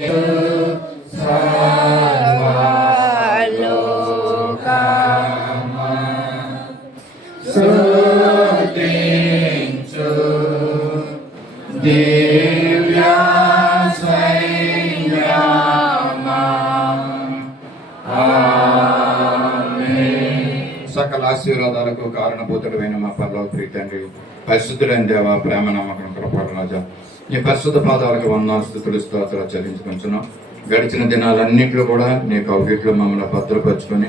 సకల ఆశీర్వాదాలకు కారణభూతుడైన మా పరలోక తండ్రి, పరిశుద్ధులైన దేవ, ప్రేమ నమ్మకం కృపడు రాజా, నీ పరిశుద్ధ పాదాలకు వందనాలు స్తుతులు స్తోత్రాలు చెల్లించుకుంటున్నాం. గడిచిన దినాలన్నింటిలో కూడా నీ కౌగిట్లో మమ్మల్ని భద్రపరుచుకొని,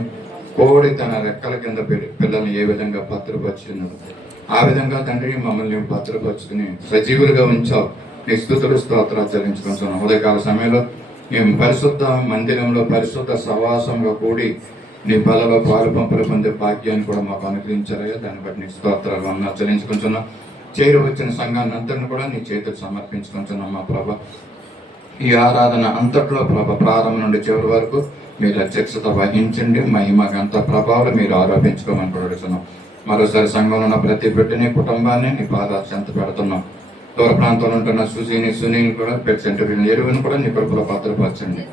కోడి తన రెక్కల కింద పిల్లల్ని ఏ విధంగా భద్రపరుచుకున్నాడు, ఆ విధంగా తండ్రి మమ్మల్ని భద్రపరుచుకుని సజీవులుగా ఉంచావు. నీ స్తుతులు స్తోత్రాలు చెల్లించుకుంటున్నాం. ఉదయకాల సమయంలో మేము పరిశుద్ధ మందిరంలో పరిశుద్ధ సహవాసంగా కూడి నీ బలలో పాలు పంపులు పొందే భాగ్యాన్ని కూడా మాకు అనుగ్రహించారయ్యా. దాన్ని బట్టి నీ స్తోత్రాలు వందనాలు చెల్లించుకుంటున్నాం. చేరు వచ్చిన సంఘాన్ని అంతటిని కూడా నీ చేతులు సమర్పించుకుంటున్నాం. మా ప్రభ, ఈ ఆరాధన అంతట్లో ప్రభ, ప్రారంభం నుండి చివరి వరకు మీరు అధ్యక్షత వహించండి. మహిమ గంత ప్రభావాలు మీరు ఆరోపించుకోమని కోరుతున్నాం. మరోసారి సంఘంలో ఉన్న ప్రతి బిడ్డని, కుటుంబాన్ని నీ పాదాలు చెంత పెడుతున్నాం. దూర ప్రాంతంలో ఉంటున్న సునీల్ కూడా సెంటర్ని ఎరువును కూడా నీ కృపలో భద్రపరచండి.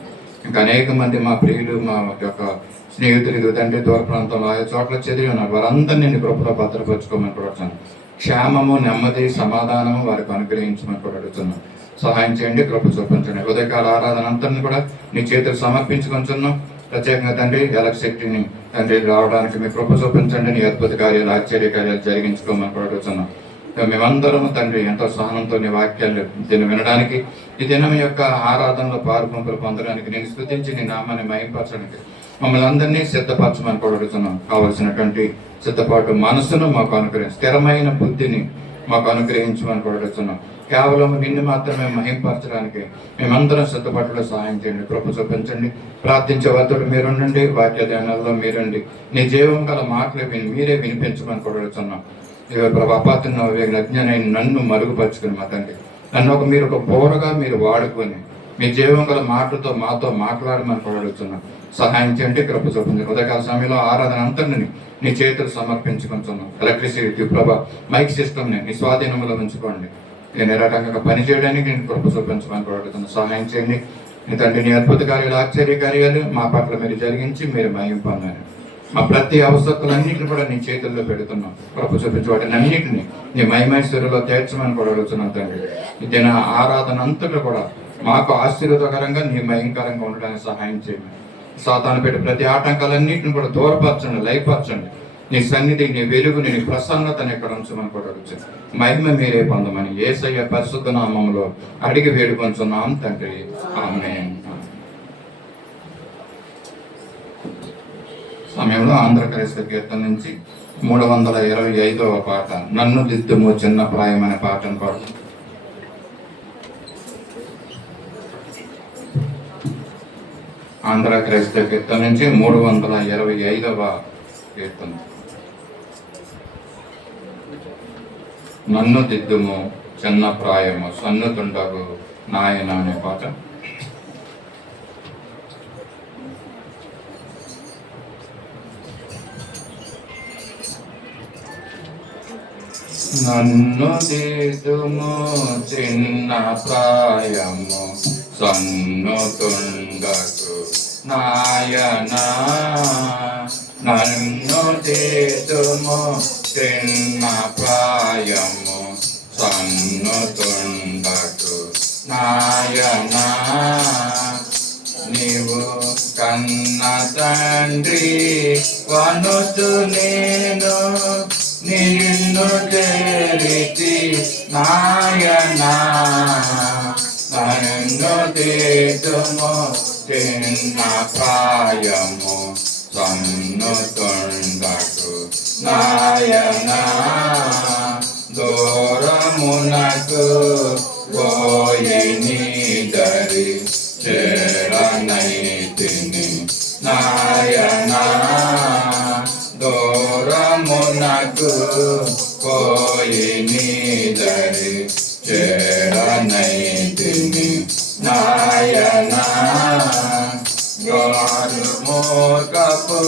ఇంకా అనేక మంది మా ప్రియులు, మా యొక్క స్నేహితులు తండ్రి దూర ప్రాంతంలో ఆయా చోట్ల చెదిరి ఉన్నారు. వారందరినీ నీ కృపలో భద్రపరచుకోమని కోరుతున్నాను. క్షేమము, నెమ్మది, సమాధానము వారికి అనుగ్రహించమని కోరుతున్నాం. సహాయం చేయండి, కృప చూపించండి. ఉదయకాల ఆరాధన అంతని కూడా నీ చేతులు సమర్పించుకుంటున్నాం. ప్రత్యేకంగా తండ్రి ఎలక్ శక్తిని తండ్రి రావడానికి మీ కృప చూపించండి. నీ అద్భుత కార్యాలు, ఆశ్చర్య కార్యాలు జరిగించుకోమని కోరుతున్నాం. మేమందరం తండ్రి ఎంతో సహనంతో నీ వాక్యాలు దీన్ని వినడానికి, ఈ దినం యొక్క ఆరాధనలో పాల్పంపులు పొందడానికి, నేను స్తుతించి నీ నామాన్ని మహింపరచడానికి మమ్మల్ని అందరినీ సిద్ధపరచమని కోరుతున్నాం. కావలసినటువంటి సిద్ధపాటు మనసును మాకు అనుగ్రహించి, స్థిరమైన బుద్ధిని మాకు అనుగ్రహించమని కోరుతున్నాం. కేవలం నిన్ను మాత్రమే మహింపరచడానికి మేమందరం సిద్ధపాటులో సహాయం చేయండి, కృప చూపించండి. ప్రార్థించే వద్దుడు మీరుండండి, వాక్య ధ్యానాల్లో మీరుండి, నీ జీవం గల మాటలు మీరే వినిపించమని కోరుతున్నాం. ప్రభాపాత్రను అజ్ఞానైన నన్ను మరుగుపరుచుకుని మా తండ్రి, నన్ను మీరు ఒక బోరగా మీరు వాడుకొని మీ జీవం గల మాటలతో మాతో మాట్లాడమని కోరుతున్నాం. సహాయం చేయండి, కృప చూపించండి. ఉదయకాల సమయంలో ఆరాధన అంతటిని నీ చేతులు సమర్పించుకుంటున్నాం. ఎలక్ట్రిసిటీ ప్రభ, మైక్ సిస్టమ్ని నీ స్వాధీనంలో ఉంచుకోండి. నేను ఏ రకంగా పనిచేయడానికి నేను కృప చూపించమని కోరుతున్నాను. సహాయం చేయండి. నీ తండ్రి నీ అద్భుత కార్యాలు, ఆశ్చర్య కార్యాలు మా పట్ల మీరు జరిగించి మీరు మహిమ పొందండి. మా ప్రతి అవసరాలన్నింటిని కూడా నీ చేతుల్లో పెడుతున్నాం. కృప చూపించి వాటిని అన్నింటినీ నీ మహిమేశ్వరులో తీర్చమని కూడా అడుగుతున్నాం తండ్రి. ఇది నా ఆరాధన అంతటా కూడా మాకు ఆశీర్వాదకరంగా నీ మహింకరంగా ఉండడానికి సహాయం చేయండి. సాతాను పెట్టి ప్రతి ఆటంకాలన్నింటిని కూడా దూరపరచండి, లయపరచండి. నీ సన్నిధి, నీ వెలుగుని, నీ ప్రసన్నతను ఇక్కడ ఉంచమని కూడా అడుగుతుంది. మహిమ మీరే పొందమని యేసయ్య పరిశుద్ధ నామములో అడిగి వేడుకొంచున్నాం తండ్రి, ఆమేన్. సమయంలో ఆంధ్ర క్రైస్తవ కీర్తన నుంచి 325వ పాట, నన్ను దిద్దుము చిన్న ప్రాయం అనే పాటను పాడుతుంది. ఆంధ్ర క్రైస్తవ కీర్తన నుంచి 325వ కీర్తన, నన్ను దిద్దుము చిన్న ప్రాయము సన్నుతుండగు నాయన అనే పాట. నన్ను దిద్దుము చిన్న ప్రాయము సన్నుతుండగు నాయనా, నన్ను దిద్దుము చిన్న ప్రాయము సన్నుతుండగు నాయనా, నీవు కన్న తండ్రి వనుచు నేను నిన్ను చేరితి నాయనా, నన్ను దిద్దుము చిన్న ప్రాయము సన్నుతుండగు నాయనా, దూరమునకు పోయి నీ దరి చేరనైతిని నాయనా, దూరమునకు పోయి నీ దరి చేరనైతిని నాయనా, గారు మోకపు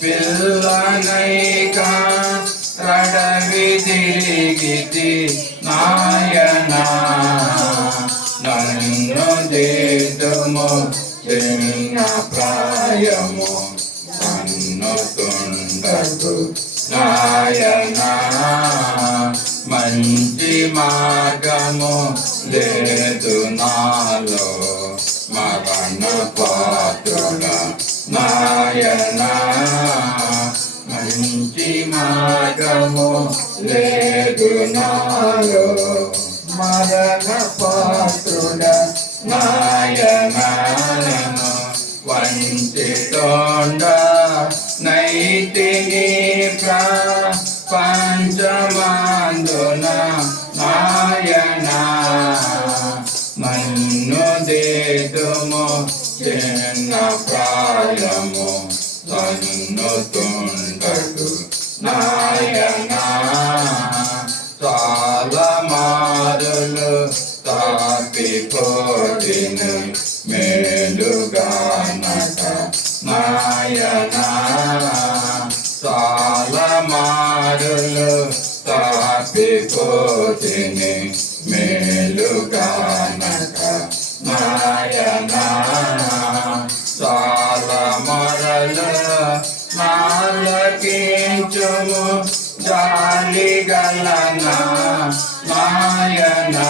పిల్లనైకా రడవి తిరిగితి నాయనా, నన్ను దిద్దు దేతుము చిన్న ప్రాయము సన్నుతుండగు నాయనా మంచి మార్గము లేదు నాలో మరణ పాత్రుడ నాయనా మంచి మార్గము లేదు నాలో మరణ పాత్రుడ నాయనాను వంచితోండ నైతిని ప్రపంచమందున నాయనా నన్ను దేతుము చిన్న ప్రాయము సన్నుతుండగు నాయనా చాలా మారులు తాపిపోతిని మేలుగానక నాయనా చాలా మారులు తాపిపోతిని మేలుగానక నాయనా చాలా మొరలు నాలకించుము జాలిగలనా నాయనా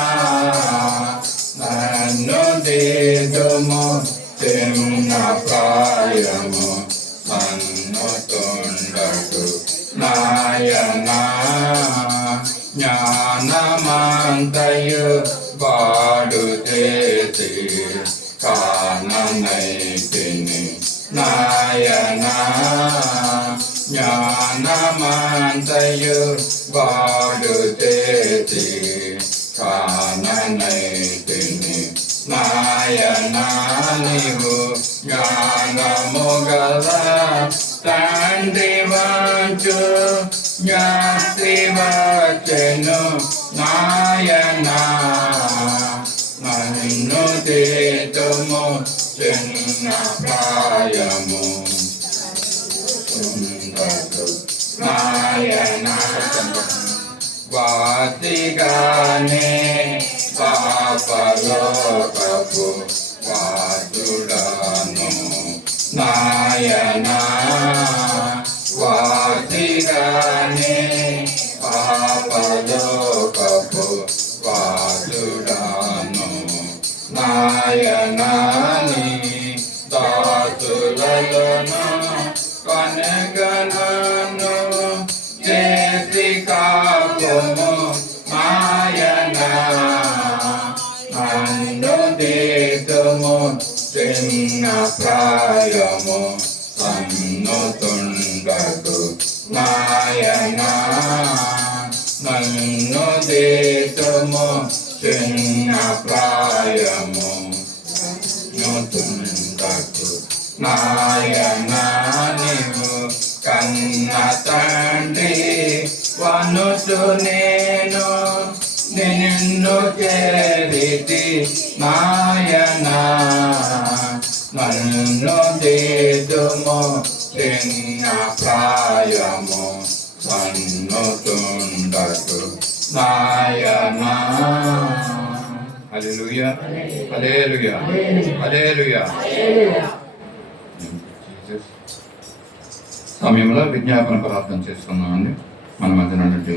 నన్ను దేదుము చిన్న ప్రాయము సన్నుతుండగు నాయనా జ్ఞానమంతయు పాడు చేసి కాననైతిని నాయనా జ్ఞానమంతయు పాడు చేసి కాననైతిని నాయనా నీవు జ్ఞానము గల తండ్రి వంచు జ్ఞాతి వచ్చెను నాయనా నన్ను దేతుము చిన్న ప్రాయము నాయనా వాసిగానే పాపలోకపు వాసుడను నాయనా వాసిగానే పాపలోకపు వాసుడను నాయనా నీ దాసులను కనగనను చేసి కాపుము నాయనా నన్ను దేతుము చిన్న ప్రాయము సన్నుతుండగు నాయనా నన్ను దేతుము చిన్న ప్రాయము సన్నుతుండగు నాయనా నీవు కన్న తండ్రి వనుసు నేను నిన్ను చేరితి నాయనా నన్ను దేదుము చిన్న ప్రాయము సన్నుతుండగు నాయనా హల్లెలూయా హల్లెలూయా హల్లెలూయా. సమయంలో విజ్ఞాపన ప్రార్థన చేసుకున్నామండి. మన మధ్య నుండి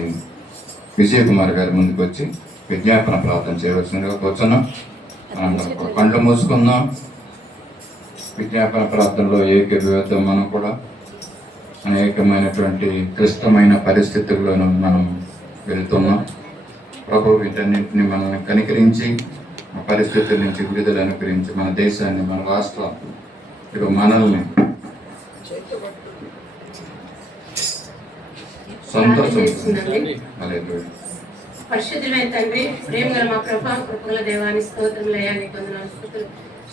విజయ్ కుమార్ గారి ముందుకు వచ్చి విజ్ఞాపన ప్రార్థన చేయవలసిందిగా కూర్చున్నాం. మనం కళ్ళు మూసుకుందాం. విజ్ఞాపన ప్రార్థనలో ఏకీభవిద్దాం. మనం కూడా అనేకమైనటువంటి క్లిష్టమైన పరిస్థితుల్లోనూ మనం వెళుతున్నాం. ప్రభు వీటన్నింటినీ మనల్ని కనికరించి ఆ పరిస్థితుల నుంచి విడుదల అనుకరించి మన దేశాన్ని, మన రాష్ట్రాన్ని, ఇక మనల్ని పరిశుద్ధులైన తండ్రి, ప్రేమ గల మా ప్రభా, కృపగల దేవాన్ని స్తోత్రములయ్యా, నీకు వందనాలు,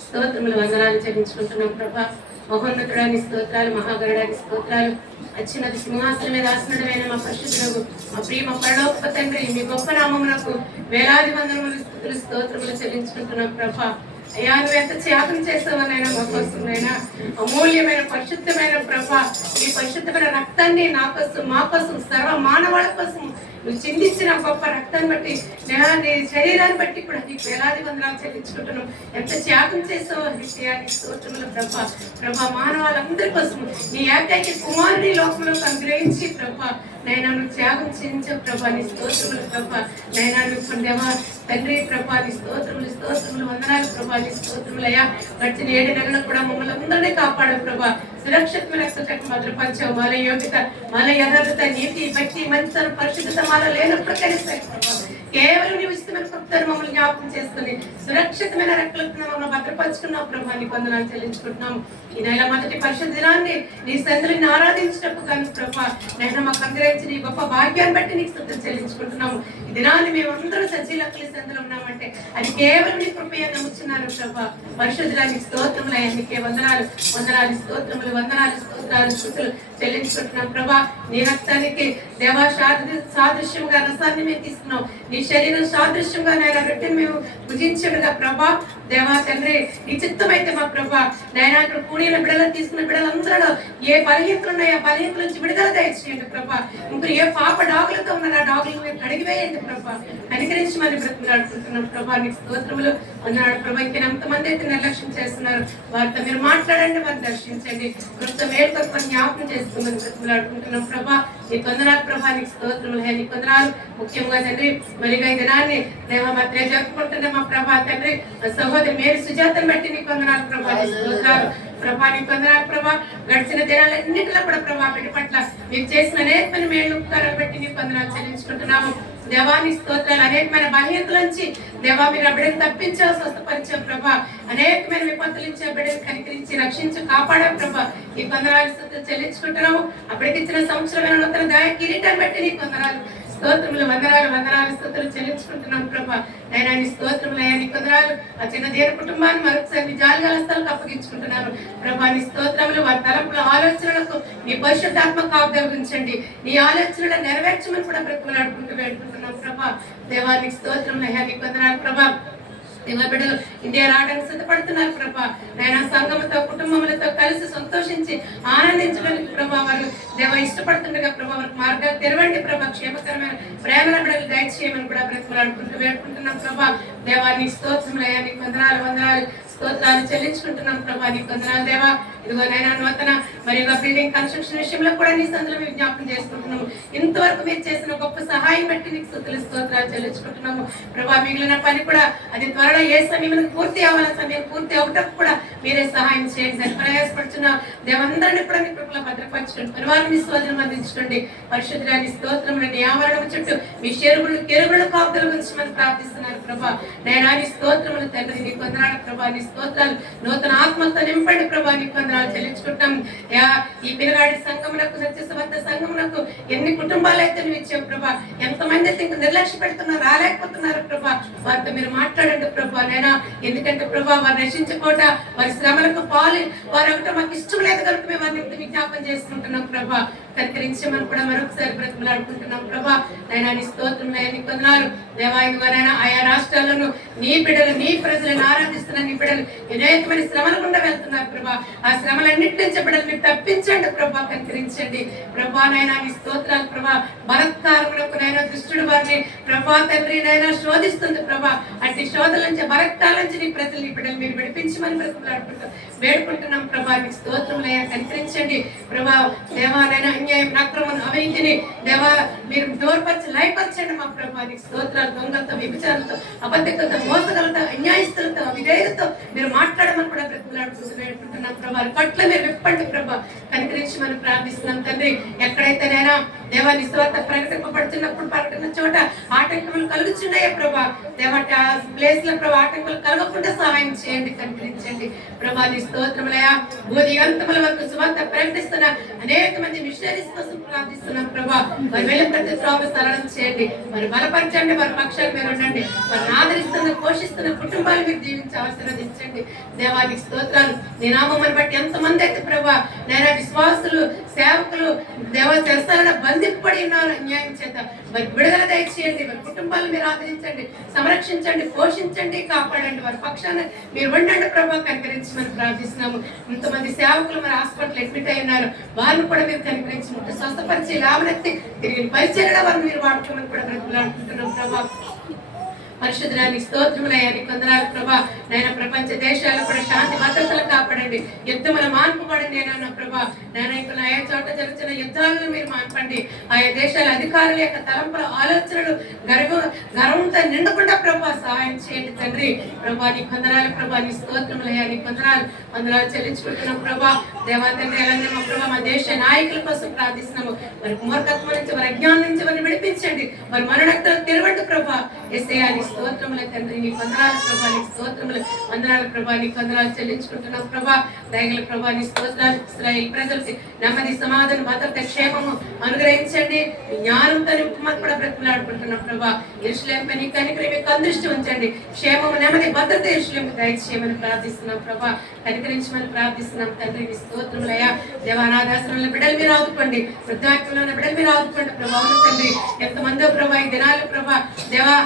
స్తోత్రములు వందనాలు చెల్లించుకుంటున్నాం ప్రభా. మహోన్నతుడాని స్తోత్రాలు, మహాగరుడాని స్తోత్రాలు. అత్యున్నత సింహాసనం మీద ఆసనుడైన మా పరిశుద్ధులకు, మా ప్రియ పరలోక తండ్రి, మీ గొప్ప నామమునకు వేలాది వందనములు, స్తుతులు, స్తోత్రములు చెల్లించుకుంటున్నాం ప్రభా. అయ్యా నువ్వు ఎంత త్యాగం చేసావనైనా మా కోసం నైనా అమూల్యమైన పరిశుద్ధమైన ప్రభా ఈ పరిశుద్ధమైన రక్తాన్ని నా కోసం మా కోసం సర్వ మానవాళి కోసం నువ్వు చిందించిన గొప్ప రక్తాన్ని బట్టి నీ శరీరాన్ని బట్టి కూడా నీకు వేలాది వందనాలు చెల్లించుకుంటున్నాం. ఎంత త్యాగం చేసావో స్తోత్రములు ప్రభా మానవాళ్ళందరి కోసం నీ ఏకైక కుమారుని లోకంలో అనుగ్రహించి ప్రభా నైనా నువ్వు త్యాగం చేయించావు ప్రభా నీ స్తోత్రములు ప్రభా నైనా నువ్వు దేవా తండ్రి ప్రభా నీ స్తోత్రములు వందనాలు ప్రభా నీ స్తోత్రములయ్యా గడిచిన 7 నెలలు కూడా మమ్మల్ని అందరినీ కాపాడు ప్రభా సురక్షితమైన రక్షకు భద్రపరిచావు. మాల యోగ్యత మాల యథార్థత నీతి భక్తి మంచితనం పరిశుద్ధత మాల లేనప్పుడు కలిస్తాయి ప్రభా కేవలం నీ ఉచితమైన కృపను మమ్మల్ని జ్ఞాపకం చేసుకుని సురక్షితమైన రెక్కలతో మమ్మల్ని భద్రపరుచుకున్నావు ప్రభా నీ వందనాలు చెల్లించుకుంటున్నాము. ఈ నెల మొదటి పరిశుద్ధ దినాన్ని నీ సందుని ఆరాధించినప్పుడు కానీ ప్రభా నేను మాకు అనుగ్రహించి నీ గొప్ప భాగ్యాన్ని బట్టి నీకు స్తుతులు చెల్లించుకుంటున్నాము. ఈ దినాన్ని మేము అందరూ సజీలకుల సందులో ఉన్నామంటే అది కేవలం నీ కృపయ నమ్ముచున్నారు ప్రభా పరిశుద్ధులానికి స్తోత్రములయ్యా నీకే వందనాలు స్తోత్రాలు స్తుతులు చెల్లించుకుంటున్నాం ప్రభా నీ రక్తానికి దేవా సాదృశ్యంగా రసాన్ని మేము తీసుకున్నాం. నీ శరీరం సాదృశ్యంగా నాయన రొట్టెని మేము భుజించడుగా ప్రభా దేవా తండ్రి నీ చిత్తమైతే మా ప్రభా నాయన ఇక్కడ కూడిన బిడ్డలు తీసుకున్న బిడ్డలందరూ ఏ బలహీనతలు ఉన్నాయో ఆ బలహీనతల నుంచి విడుదల దయచేయండి ప్రభా. ఇంకొక ఏ పాప డాగులతో ఉన్నారు ఆ డాగులను మేము కడిగివేయండి ప్రభా కనికరించి మరి బ్రతుకులాడుకుంటున్నాం ప్రభా నీకు స్తోత్రములు అన్నాడు ప్రభా. ఇంకా ఎంతమంది అయితే నిర్లక్ష్యం చేస్తున్నారు వారితో మీరు మాట్లాడండి వారిని దర్శించండి కొంత మేలు తక్కువ జ్ఞాపకం చేసుకోమని బ్రతుకులాడుకుంటున్నాం ప్రభా నీ కొందనాలు ప్రభా నీకు స్తోత్రములు నీ కొందనాలు ముఖ్యంగా తండ్రి మరిగా ఈ దినాన్ని దేవ మధ్య జరుపుకుంటున్నాం మా ప్రభా తండ్రి సహోదరి మేరీ సుజాతను బట్టి నీ కొందనాలు ప్రభా నీ స్తోత్రాలు ప్రభా నీ కొందనాలు ప్రభా గడిచిన దినాలన్నింటిలో కూడా ప్రభా బిడ్డ పట్ల మీరు చేసిన అనేకమైన మేలు ఉపకారాలు బట్టి నీ కొందనాలు చెల్లించుకుంటున్నాము. దేవాని స్తోత్రాలు అనేకమైన బలహీనతల నుంచి దేవా మీరు ఆ బిడ్డను తప్పించావు స్వస్థపరిచావు ప్రభా అనేకమైన విపత్తులు ఇచ్చే బిడ్డను కనికరించి రక్షించి కాపాడావు ప్రభా ఈ కొందనాలు స్తోత్రాలు చెల్లించుకుంటున్నాము. అప్పటికిచ్చిన సంవత్సరమైన నూతన దయ కిరీటాన్ని బట్టి నీ కొందనాలు స్తోత్రములు వందనాలు స్తోత్రాలు చెల్లించుకుంటున్నాం ప్రభా నైనా నీ స్తోత్రములు అయ్యా నీ కొందనాలు ఆ చిన్న దేని కుటుంబాన్ని మరొకసారి నీ జాలిగల స్థలాలకు అప్పగించుకుంటున్నాను ప్రభా నీ స్తోత్రములు వారి తలంపుల ఆలోచనలకు నీ పరిశుద్ధాత్మ కాపుదగించండి నీ ఆలోచనలు నెరవేర్చమని కూడా బ్రతుకులాడుకుంటూ వేడుకుంటున్నాం ప్రభా దేవా నీ స్తోత్రములు అయ్యా నీ కొందనాలు ప్రభా దేవ బిడ్డలు ఇండియా రావడానికి సిద్ధపడుతున్నారు ప్రభా నైనా సంఘముతో కుటుంబములతో కలిసి సంతోషించి ఆనందించడానికి ప్రభా వారు దేవ ఇష్టపడుతుండగా ప్రభా వారికి మార్గాలు తెరవండి ప్రభా క్షేమకరమైన ప్రేమల బిడ్డలు దయచేయమని కూడా బ్రతుకులాడుకుంటూ వేడుకుంటున్నాం ప్రభా దేవా నీ స్తోత్రములయ్యా నీ వందనాలు స్తోత్రాలు చెల్లించుకుంటున్నాం ప్రభా నీ వందనాలు దేవా. ఇదిగో నైనా నూతన మరియు బిల్డింగ్ కన్స్ట్రక్షన్ విషయంలో కూడా నీ సందులో మేము జ్ఞాపకం చేసుకుంటున్నాము. ఇంతవరకు మీరు చేసిన గొప్ప సహాయం బట్టి నీకు స్తోత్రాలు చెల్లించుకుంటున్నాము ప్రభా. మిగిలిన పని కూడా అది త్వరలో ఏ సమయం పూర్తి అవ్వాల సమయం పూర్తి అవటం కూడా మీరే సహాయం చేయండి. ప్రయాసపడుతున్న దేవందరిని కూడా మీ కృపలో భద్రపరచుకోండి పరివారిని స్వాధీనం అందించుకోండి. పరిశుద్ధాన్ని స్తోత్రములు నీ ఆవరణం చుట్టూ మీ కెరుగులు కాపుదల గురించి మనం ప్రార్థిస్తున్నారు ప్రభా నైనా నీ స్తోత్రములు తండ్రి నీ వందనాలు ప్రభా నీ స్తోత్రాలు నూతన ఆత్మతో నింపండి ప్రభా నీ వందనాలు చెల్లించుకుంటాం. ఈ పిల్లగాడి సంఘమునకు సత్యసంధ సంఘమునకు ఎన్ని కుటుంబాలు అయితే నువ్వు ఇచ్చావు ప్రభా ఎంతమంది అయితే ఇంక నిర్లక్ష్య పెడుతున్నారు రాలేకపోతున్నారు ప్రభా వారితో మీరు మాట్లాడండి ప్రభా నైనా ఎందుకంటే ప్రభా వారు రక్షించకోట వారి శ్రమలకు పాలు వారు ఒకటో మాకు ఇష్టం లేదు కనుక మేము వారిని విజ్ఞాపం చేసుకుంటున్నాం ప్రభా కనికరించమని కూడా మరొకసారి బ్రతుకులాడుకుంటున్నాం ప్రభా నైనా నీ స్తోత్రం నీ వందనాలు దేవా ఇదిగోనైనా ఆయా రాష్ట్రాలను నీ బిడ్డలు నీ ప్రజలను ఆరాధిస్తున్న నీ బిడ్డలు అనేకమైన శ్రమల గుండా వెళ్తున్నారు ప్రభా ఆ శ్రమలన్నింటి నుంచి బిడ్డలు మీరు తప్పించండి ప్రభా కనికరించండి ప్రభా నైనా నీ స్తోత్రాలు ప్రభా బలత్కారములకు నైనా దుష్టుడు వారిని ప్రభా తండ్రి నైనా శోధిస్తుంది ప్రభా అట్టి శోధల నుంచి బలత్కాల నుంచి నీ ప్రజలు నీ బిడ్డలు మీరు విడిపించమని బ్రతుకులాడుకుంటాం వేడుకుంటున్నాం ప్రభా నీకు స్తోత్రములయ్యా కనికరించండి ప్రభా దేవాలైనా అన్యాయం అక్రమం అవినీతిని దేవా మీరు దూరపరిచి లయపరచండి మా ప్రభా నీకు స్తోత్రాలు. దొంగలతో వ్యభిచారులతో అబద్ధికులతో మోసగలతో అన్యాయస్తులతో విధేయులతో మీరు మాట్లాడమని కూడా బ్రతుకులాడుకుంటూ వేడుకుంటున్నాం ప్రభా పట్ల మీరు విప్పండి ప్రభా కనికరించి మనం ప్రార్థిస్తున్నాం తండ్రి. ఎక్కడైతేనైనా దేవా నీ స్వార్థ ప్రకటింపబడుతున్నప్పుడు ప్రకటన చోట ఆటంకములు కలుగుతున్నాయా ప్రభా దేవా ప్లేస్ లో ప్రభా ఆటంకాలు కలగకుండా సహాయం చేయండి కనికరించండి ప్రభా నీ స్తోత్రములయా. బోధిగంతముల వరకు సువార్త ప్రకటిస్తున్న అనేక మంది మిషనరీస్ కోసం ప్రార్థిస్తున్నాం ప్రభా వారి వెళ్ళి ప్రతి త్రోవ సరళం చేయండి మరి బలపరచండి వారి పక్షాలు మీరు ఉండండి వారిని ఆదరిస్తున్న పోషిస్తున్న కుటుంబాలు మీరు దీవించి ఆశీర్వదించండి దేవానికి స్తోత్రం స్తోత్రాలు. నీ నామమును బట్టి ఎంతమంది అయితే ప్రభా నేను విశ్వాసులు సేవకులు దేవ చెరసాలలో బంధింపబడి ఉన్నారు అన్యాయం చేత, మరి విడుదల దయచేయండి. వారి కుటుంబాలను మీరు ఆదరించండి, సంరక్షించండి, పోషించండి, కాపాడండి. వారి పక్షాన మీరు ఉండండి ప్రభా. కనికరించమని ప్రార్థిస్తున్నాము. ఇంతమంది సేవకులు మరి హాస్పిటల్ అడ్మిట్ అయి ఉన్నారు, వారిని కూడా మీరు కనికరించి ముట్టు స్వస్థపరిచి లాభనెత్తి తిరిగి పరిచర్యలో వారిని మీరు వాడుకోమని కూడా బ్రతుకులాడుకుంటున్నాం ప్రభా. పరిశుద్ధానికి స్తోత్రములయ్యా, నీకు వందనాలు ప్రభా. నేను ప్రపంచ దేశాల్లో కూడా శాంతి భద్రతలు కాపాడండి, యుద్ధముల మాన్పబడండి నేను ప్రభా. నేను ఇక్కడ ఆయా చోట జరుగుతున్న యుద్ధాలను మీరు మాన్పండి. ఆయా దేశాల అధికారుల యొక్క తలంపుల ఆలోచనలు గర్వంతో నిండకుండా ప్రభా సహాయం చేయండి తండ్రి. ప్రభా నీకు వందనాలు ప్రభా, నీ స్తోత్రములయ్యా, నీకు వందనాలు చెల్లించుకుంటున్నాం ప్రభా. దేవా తండ్రి అలాగే మా ప్రభా మా దేశ నాయకుల కోసం ప్రార్థిస్తున్నాము. మరి మూర్ఖత్వం నుంచి, వారి అజ్ఞానం నుంచి వారిని విడిపించండి, వారి మరణక్తులు తెరవండి ప్రభా. యేసయ్యా స్తోత్రముల తండ్రి, నీ వందనాలు ప్రభా, నీ స్తోత్రములు వందనాలు ప్రభా, నీ వందనాలు చెల్లించుకుంటున్నాం ప్రభా. దయగల ప్రభా నీ స్తోత్రాలు. ఇశ్రాయేలు ప్రజలకి నెమ్మది, సమాధానం, భద్రత, క్షేమము అనుగ్రహించండి. జ్ఞానంతో నింపమని కూడా బ్రతుకులాడుకుంటున్నాం ప్రభా. యెరూషలేముపై నీ కనికరం మీకు అందృష్టి ఉంచండి. క్షేమము, నెమ్మది, భద్రత యెరూషలేముకు దయచేయమని ప్రార్థిస్తున్నాం ప్రభా. కనికరించమని ప్రార్థిస్తున్నాం తండ్రి. నీ స్తోత్రములయ్యా. దేవానాదాశ్రమంలో బిడ్డలు మీరు ఆదుకోండి, వృద్ధాప్యంలో ఉన్న బిడ్డలు మీరు ఆదుకోండి ప్రభా. అవును తండ్రి, ఎంతమందో ప్రభా ఈ దినాలు ప్రభా దేవా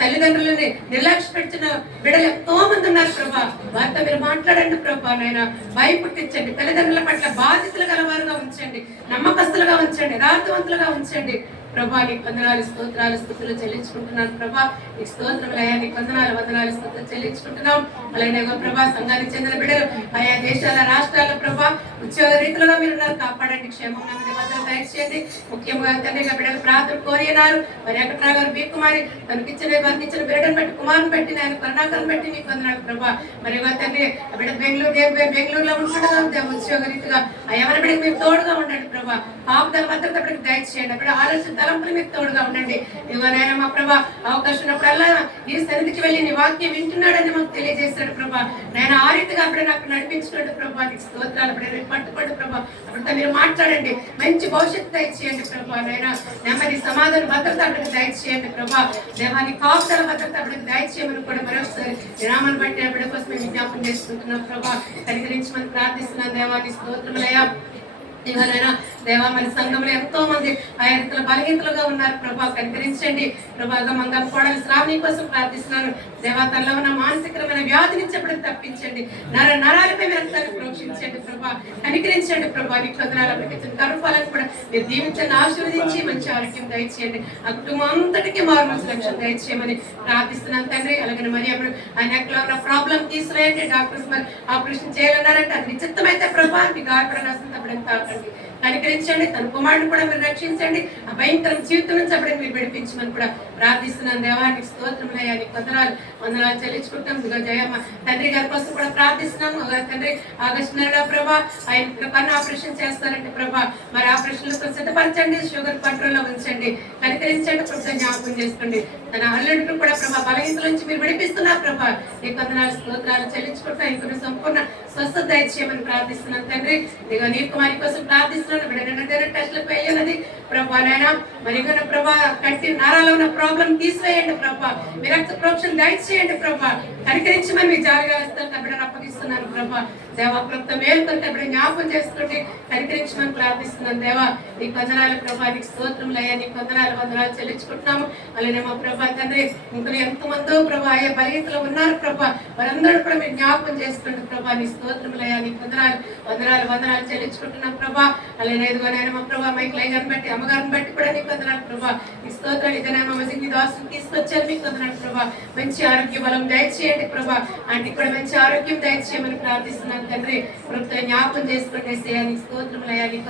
తల్లిదండ్రులని నిర్లక్ష్య పెట్టిన బిడ్డలు ఎంతో మంది ఉన్నారు ప్రభా. వారితో మీరు మాట్లాడండి ప్రభా. నాయన భయం పుట్టించండి, తల్లిదండ్రుల పట్ల బాధ్యతలు గలవారుగా ఉంచండి, నమ్మకస్తులుగా ఉంచండి, యథార్థవంతులుగా ఉంచండి ప్రభా. నీకు వందనాలు, స్తోత్రాలు, స్తుతులు చెల్లించుకుంటున్నాను ప్రభా. నీకు స్తోత్రములయ్యా, నీకు వందనాలు, స్తుతులు చెల్లించుకుంటున్నాం. అలాగే ప్రభా సంఘానికి చెందిన బిడ్డలు ఆయా దేశాల రాష్ట్రాల ప్రభా ఉద్యోగ రీతిలో మీరు ఉన్నారు, కాపాడండి. క్షేమం, భద్రత దయచేయండి. ముఖ్యంగా తండ్రి బిడ్డలు ప్రార్థన కోరినారు. మరి వెంకట్రావు గారు బి కుమారి వారికి ఇచ్చిన బిడ్డను బట్టి, కుమారుని బట్టి, ఆయన కరుణాకరం బట్టి నీకు వందనాలు ప్రభా. మరి తండ్రి బిడ్డ బెంగళూరులో ఉంటుండగా ఉద్యోగ రీతిగా ఎవరి బిడ్డకి మీరు తోడుగా ఉండండి ప్రభా. కాపుదల భద్రత బిడ్డకు దయచేయండి. బిడ్డ ఆలోచన తలంపులు మీకు తోడుగా ఉండండి. ఇదిగోనైనా మా ప్రభా అవకాశం ఉన్నప్పుడల్లా నీ సన్నిధికి వెళ్ళి నీ వాక్యం వింటున్నాడని మాకు తెలియజేశాడు ప్రభా. నేను ఆ రీతిగా అప్పుడే నాకు నడిపించుకోండి ప్రభా. నీకు స్తోత్రాలు. అప్పుడే పట్టుకోండి ప్రభా. అప్పుడు మీరు మాట్లాడండి, మంచి భవిష్యత్తు దయచేయండి ప్రభా. నైనా నెమ్మది, సమాధానం, భద్రత అక్కడికి దయచేయండి ప్రభా. దేవాన్ని కాపుదల భద్రత అక్కడికి దయచేయమని కూడా మరొకసారి విరామాన్ని బట్టి అప్పటి కోసం మేము విజ్ఞాపన చేసుకుంటున్నాం ప్రభా. కనికరించమని ప్రార్థిస్తున్నాం. దేవాన్ని స్తోత్రములయ్యా. ఇవాళైనా దేవా మరి సంఘంలో ఎంతో మంది ఆయన బలహీనతలుగా ఉన్నారు ప్రభా. కనికరించండి ప్రభా. మంగళ కోడలు శ్రావణి కోసం ప్రార్థిస్తున్నాను దేవా. తనలో ఉన్న మానసికరమైన వ్యాధి నుంచి ఎప్పటికి తప్పించండి, నరాలపై రక్తాన్ని ప్రోక్షించండి ప్రభా. కనికరించండి ప్రభా. నీకు వందనాలు. కరుఫాలను కూడా మీరు దీవించండి, ఆశీర్వదించి మంచి ఆరోగ్యం దయచేయండి. ఆ కుటుంబం అంతటికీ మారు మంచి లక్ష్యం దయచేయమని ప్రార్థిస్తున్నాను తండ్రి. అలాగే మరి అప్పుడు ఆ నెక్లో ఉన్న ప్రాబ్లం తీసివేయండి. డాక్టర్స్ మరి ఆపరేషన్ చేయాలన్నారంటే అది నిశ్చితమైతే ప్రభా మీకు ఆపరేషన్ కనికరించండి. తన కుమారుడు కూడా మీరు రక్షించండి. ఆ భయంకర జీవితం నుంచి అప్పుడే మీరు విడిపించమని కూడా ప్రార్థిస్తున్నాను. దేవానికి స్తోత్రములయ్యా, నీకు వందనాలు చెల్లించుకుంటాం. జయమ్మ తండ్రి గారి కోసం కూడా ప్రార్థిస్తున్నాము. తండ్రి ఆగస్టు నెలలో ప్రభా ఆయన కన్ను ఆపరేషన్ చేస్తారంటే ప్రభా మరి ఆపరేషన్లో సిద్ధపరచండి, షుగర్ కంట్రోల్లో ఉంచండి, కనికరించండి ప్రభు. జ్ఞాపకం చేసుకోండి. తన అల్లుడిని కూడా ప్రభా బలహీనతల నుంచి మీరు విడిపిస్తున్నారు ప్రభా. నీకు వందనాలు, స్తోత్రాలు చెల్లించుకుంటాం. ఇంకొక సంపూర్ణ స్వస్థత దయచేయమని ప్రార్థిస్తున్నాను తండ్రి. ఇదిగో నీ కుమారి కోసం ప్రార్థిస్తున్నాను. టెస్ట్లకు వెళ్ళినది ప్రభా. నైనా మరి ప్రభా కంటి నరాలో ఉన్న ప్రాబ్లం తీసివేయండి ప్రభా. మీ రక్త ప్రోక్షణ దయచేయండి ప్రభా. కనికరించమని మీ జాగ్రత్తగా ఇస్తాను బిడ్డను అప్పగిస్తున్నాను ప్రభా. దేవా ప్రభుత్వం మేలుకొంటే బిడ్డ జ్ఞాపకం చేసుకుంటే కనికరించమని ప్రార్థిస్తున్నాను దేవా. నీకు వందనాలు ప్రభా. నీకు స్తోత్రములయ్యా, నీకు వందనాలు చెల్లించుకుంటున్నాము. అలానే మా ప్రభా తండ్రి ఇంకా ఎంతమందో ప్రభా అయ్యా బలహీనతలో ఉన్నారు ప్రభా. వారందరూ కూడా మీరు జ్ఞాపకం చేసుకోండి ప్రభా. నీ స్తోత్రములయ్యా, నీకు వందనాలు చెల్లించుకుంటున్నాం ప్రభా. అలానే ఎదుగునైనా మా ప్రభా మైక్ లైగారిని బట్టి, అమ్మగారిని బట్టి కూడా నీకు వందనాలు ప్రభా. నీ స్తోత్రాలు. ఇదైనా మీ దాసుని తీసుకొచ్చారు, మీకు వందనాలు ప్రభా. మంచి ఆరోగ్య బలం దయచేయండి ప్రభా. ఆంటీకి కూడా మంచి ఆరోగ్యం దయచేయమని ప్రార్థిస్తున్నాను తండ్రి. ప్రభుత్వం జ్ఞాపకం చేసుకోండి. నీకు స్తోత్రములయ్యా, నీకు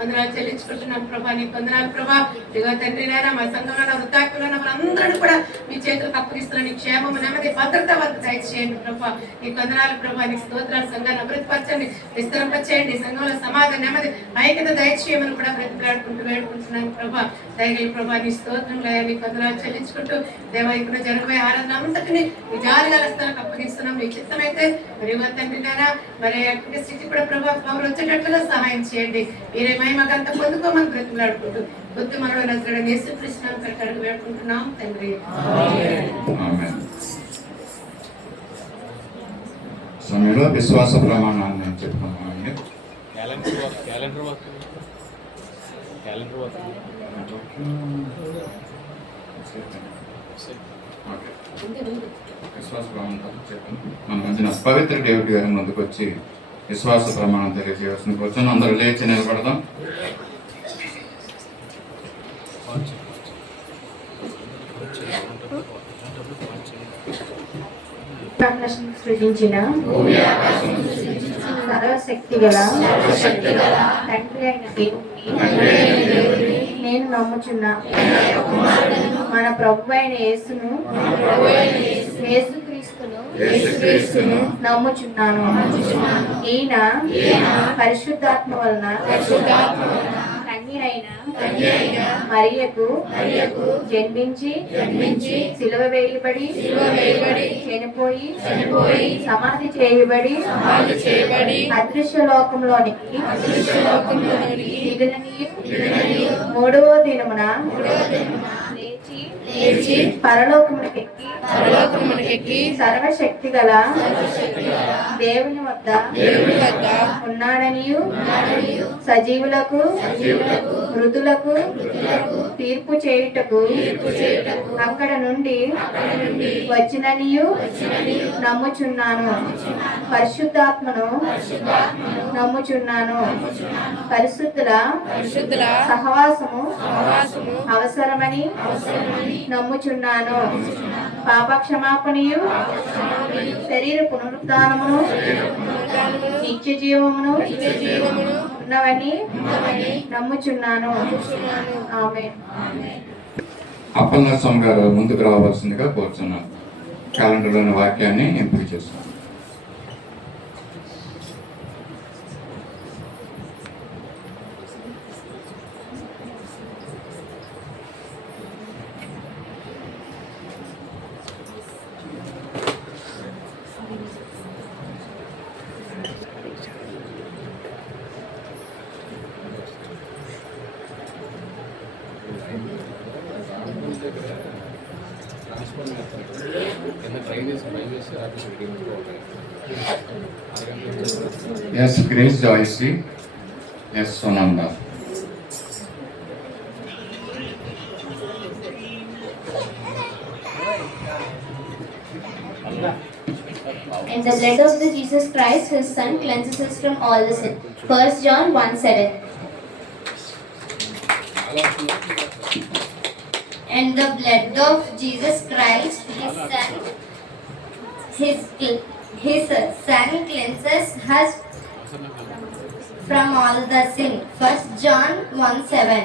వందనాలు చెల్లించుకుంటున్నాం ప్రభా. నీకు వందనాలు ప్రభా. ఇదిగో తండ్రి నైనా మా సంఘంలో వృద్ధాప్యంలో వారందరూ కూడా మీ చేతులకు అప్పగిస్తున్న నీ క్షేమం, నెమ్మది, భద్రత వరకు దయచేయండి ప్రభా. నీకు వందనాలు ప్రభా. నీకు స్తోత్రాలు. సంఘాన్ని అభివృద్ధిపరచండి, విస్తరింపచేయండి. సంఘంలో సమాధానం, నెమ్మది, ఐక్యత దయచేయమని కూడా బ్రతిలాడుకుంటూ వేడుకుంటున్నాను ప్రభా. దయగల ప్రభా. నీ స్తోత్రములయ్యా, నీకు వందనాలు చెల్లించుకుంటూ దేవా ఇక్కడ జరగబోయే ఆరాధన అంతటిని మీ జాలిగా స్థలానికి అప్పగిస్తున్నాం. నీ చిత్తమైతే మరి తండ్రి నారా మరి స్థితి కూడా ప్రభావం వచ్చేటట్లుగా సహాయం చేయండి. మీరే మహిమకంతా పొందుకోమని బ్రతిలాడుకుంటూ బుద్ధి మనలో నజరుడైన యేసుక్రీస్తు నామమున వేడుకుంటున్నాం తండ్రి. సమయంలో విశ్వాస ప్రమాణాన్ని చెప్పుకున్నామండి. విశ్వాస ప్రమాణం చెప్పండి. మన మధ్యన పవిత్ర డేవిడ్ గారి ముందుకు వచ్చి విశ్వాస ప్రమాణం తెలియజేయాల్సిన కూర్చొని అందరూ లేచి నిలబడదాం. సృజించిన సర్వశక్తి గల తండ్రి అయిన దేవుణ్ణి నేను నమ్ముచున్నా. మన ప్రభు అయిన యేసును యేసుక్రీస్తును నమ్ముచున్నాను. ఈయన పరిశుద్ధాత్మ వలన కన్య మరియకు జన్మించి సిలువ వేయబడి చనిపోయి సమాధి చేయబడి అదృశ్య లోకంలోనికి మూడవ దినమున లేచి పరలోకమునకెక్కి సర్వశక్తి గల దేవుని వద్ద ఉన్నాడనియు సజీవులకు మృతులకు తీర్పు చేయుటకు అక్కడ నుండి వచ్చిననియు నమ్ముచున్నాను. పరిశుద్ధాత్మను నమ్ముచున్నాను. పరిశుద్ధుల సహవాసము అవసరమని నమ్ముచున్నాను. పాప క్షమాపణయు శరీర పునరుద్ధానమును నిత్య జీవమును ఉన్నవని నమ్ముచున్నాను. ఆమేన్. అప్పలనరసింహ గారు ముందుకు రావాల్సిందిగా కోరుచున్నాను. క్యాలెండర్లోని వాక్యాన్ని ఎంపిక చేస్తాను. Yes, Grace Joyce. Yes, Sonanda. And the blood of the Jesus Christ, his son, cleanses us from all the sin. 1 John 1:7. And the blood of Jesus Christ, his son cleanses us from all the sin. 1 John 1:7.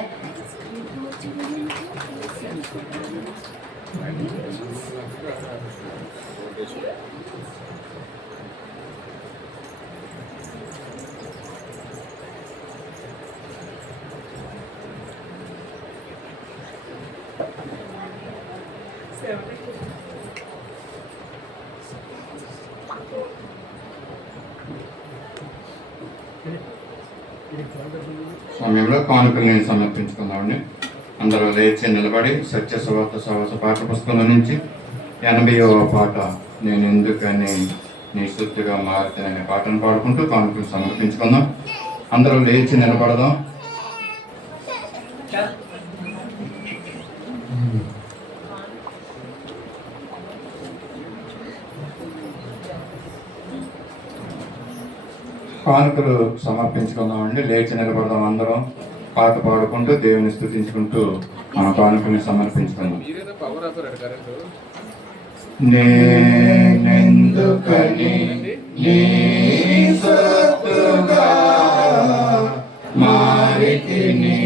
సమయంలో కానుకల్ని సమర్పించుకుందామండి. అందరూ లేచి నిలబడి సత్య సువార్త సహవాస పాఠ పుస్తకంలో నుంచి 80వ పాట నేను ఎందుకని నీ స్తుతిగా మారుతాననే పాటను పాడుకుంటూ కానుకలు సమర్పించుకుందాం. అందరూ లేచి నిలబడదాం. కానుకలు సమర్పించుకుందామండి. లేచి నిలబడదాం. అందరం పాట పాడుకుంటూ దేవుని స్తుతించుకుంటూ మన కానుకల్ని సమర్పించుకుందాం. నేనెందుకని నీ సొత్తుగా మారితిని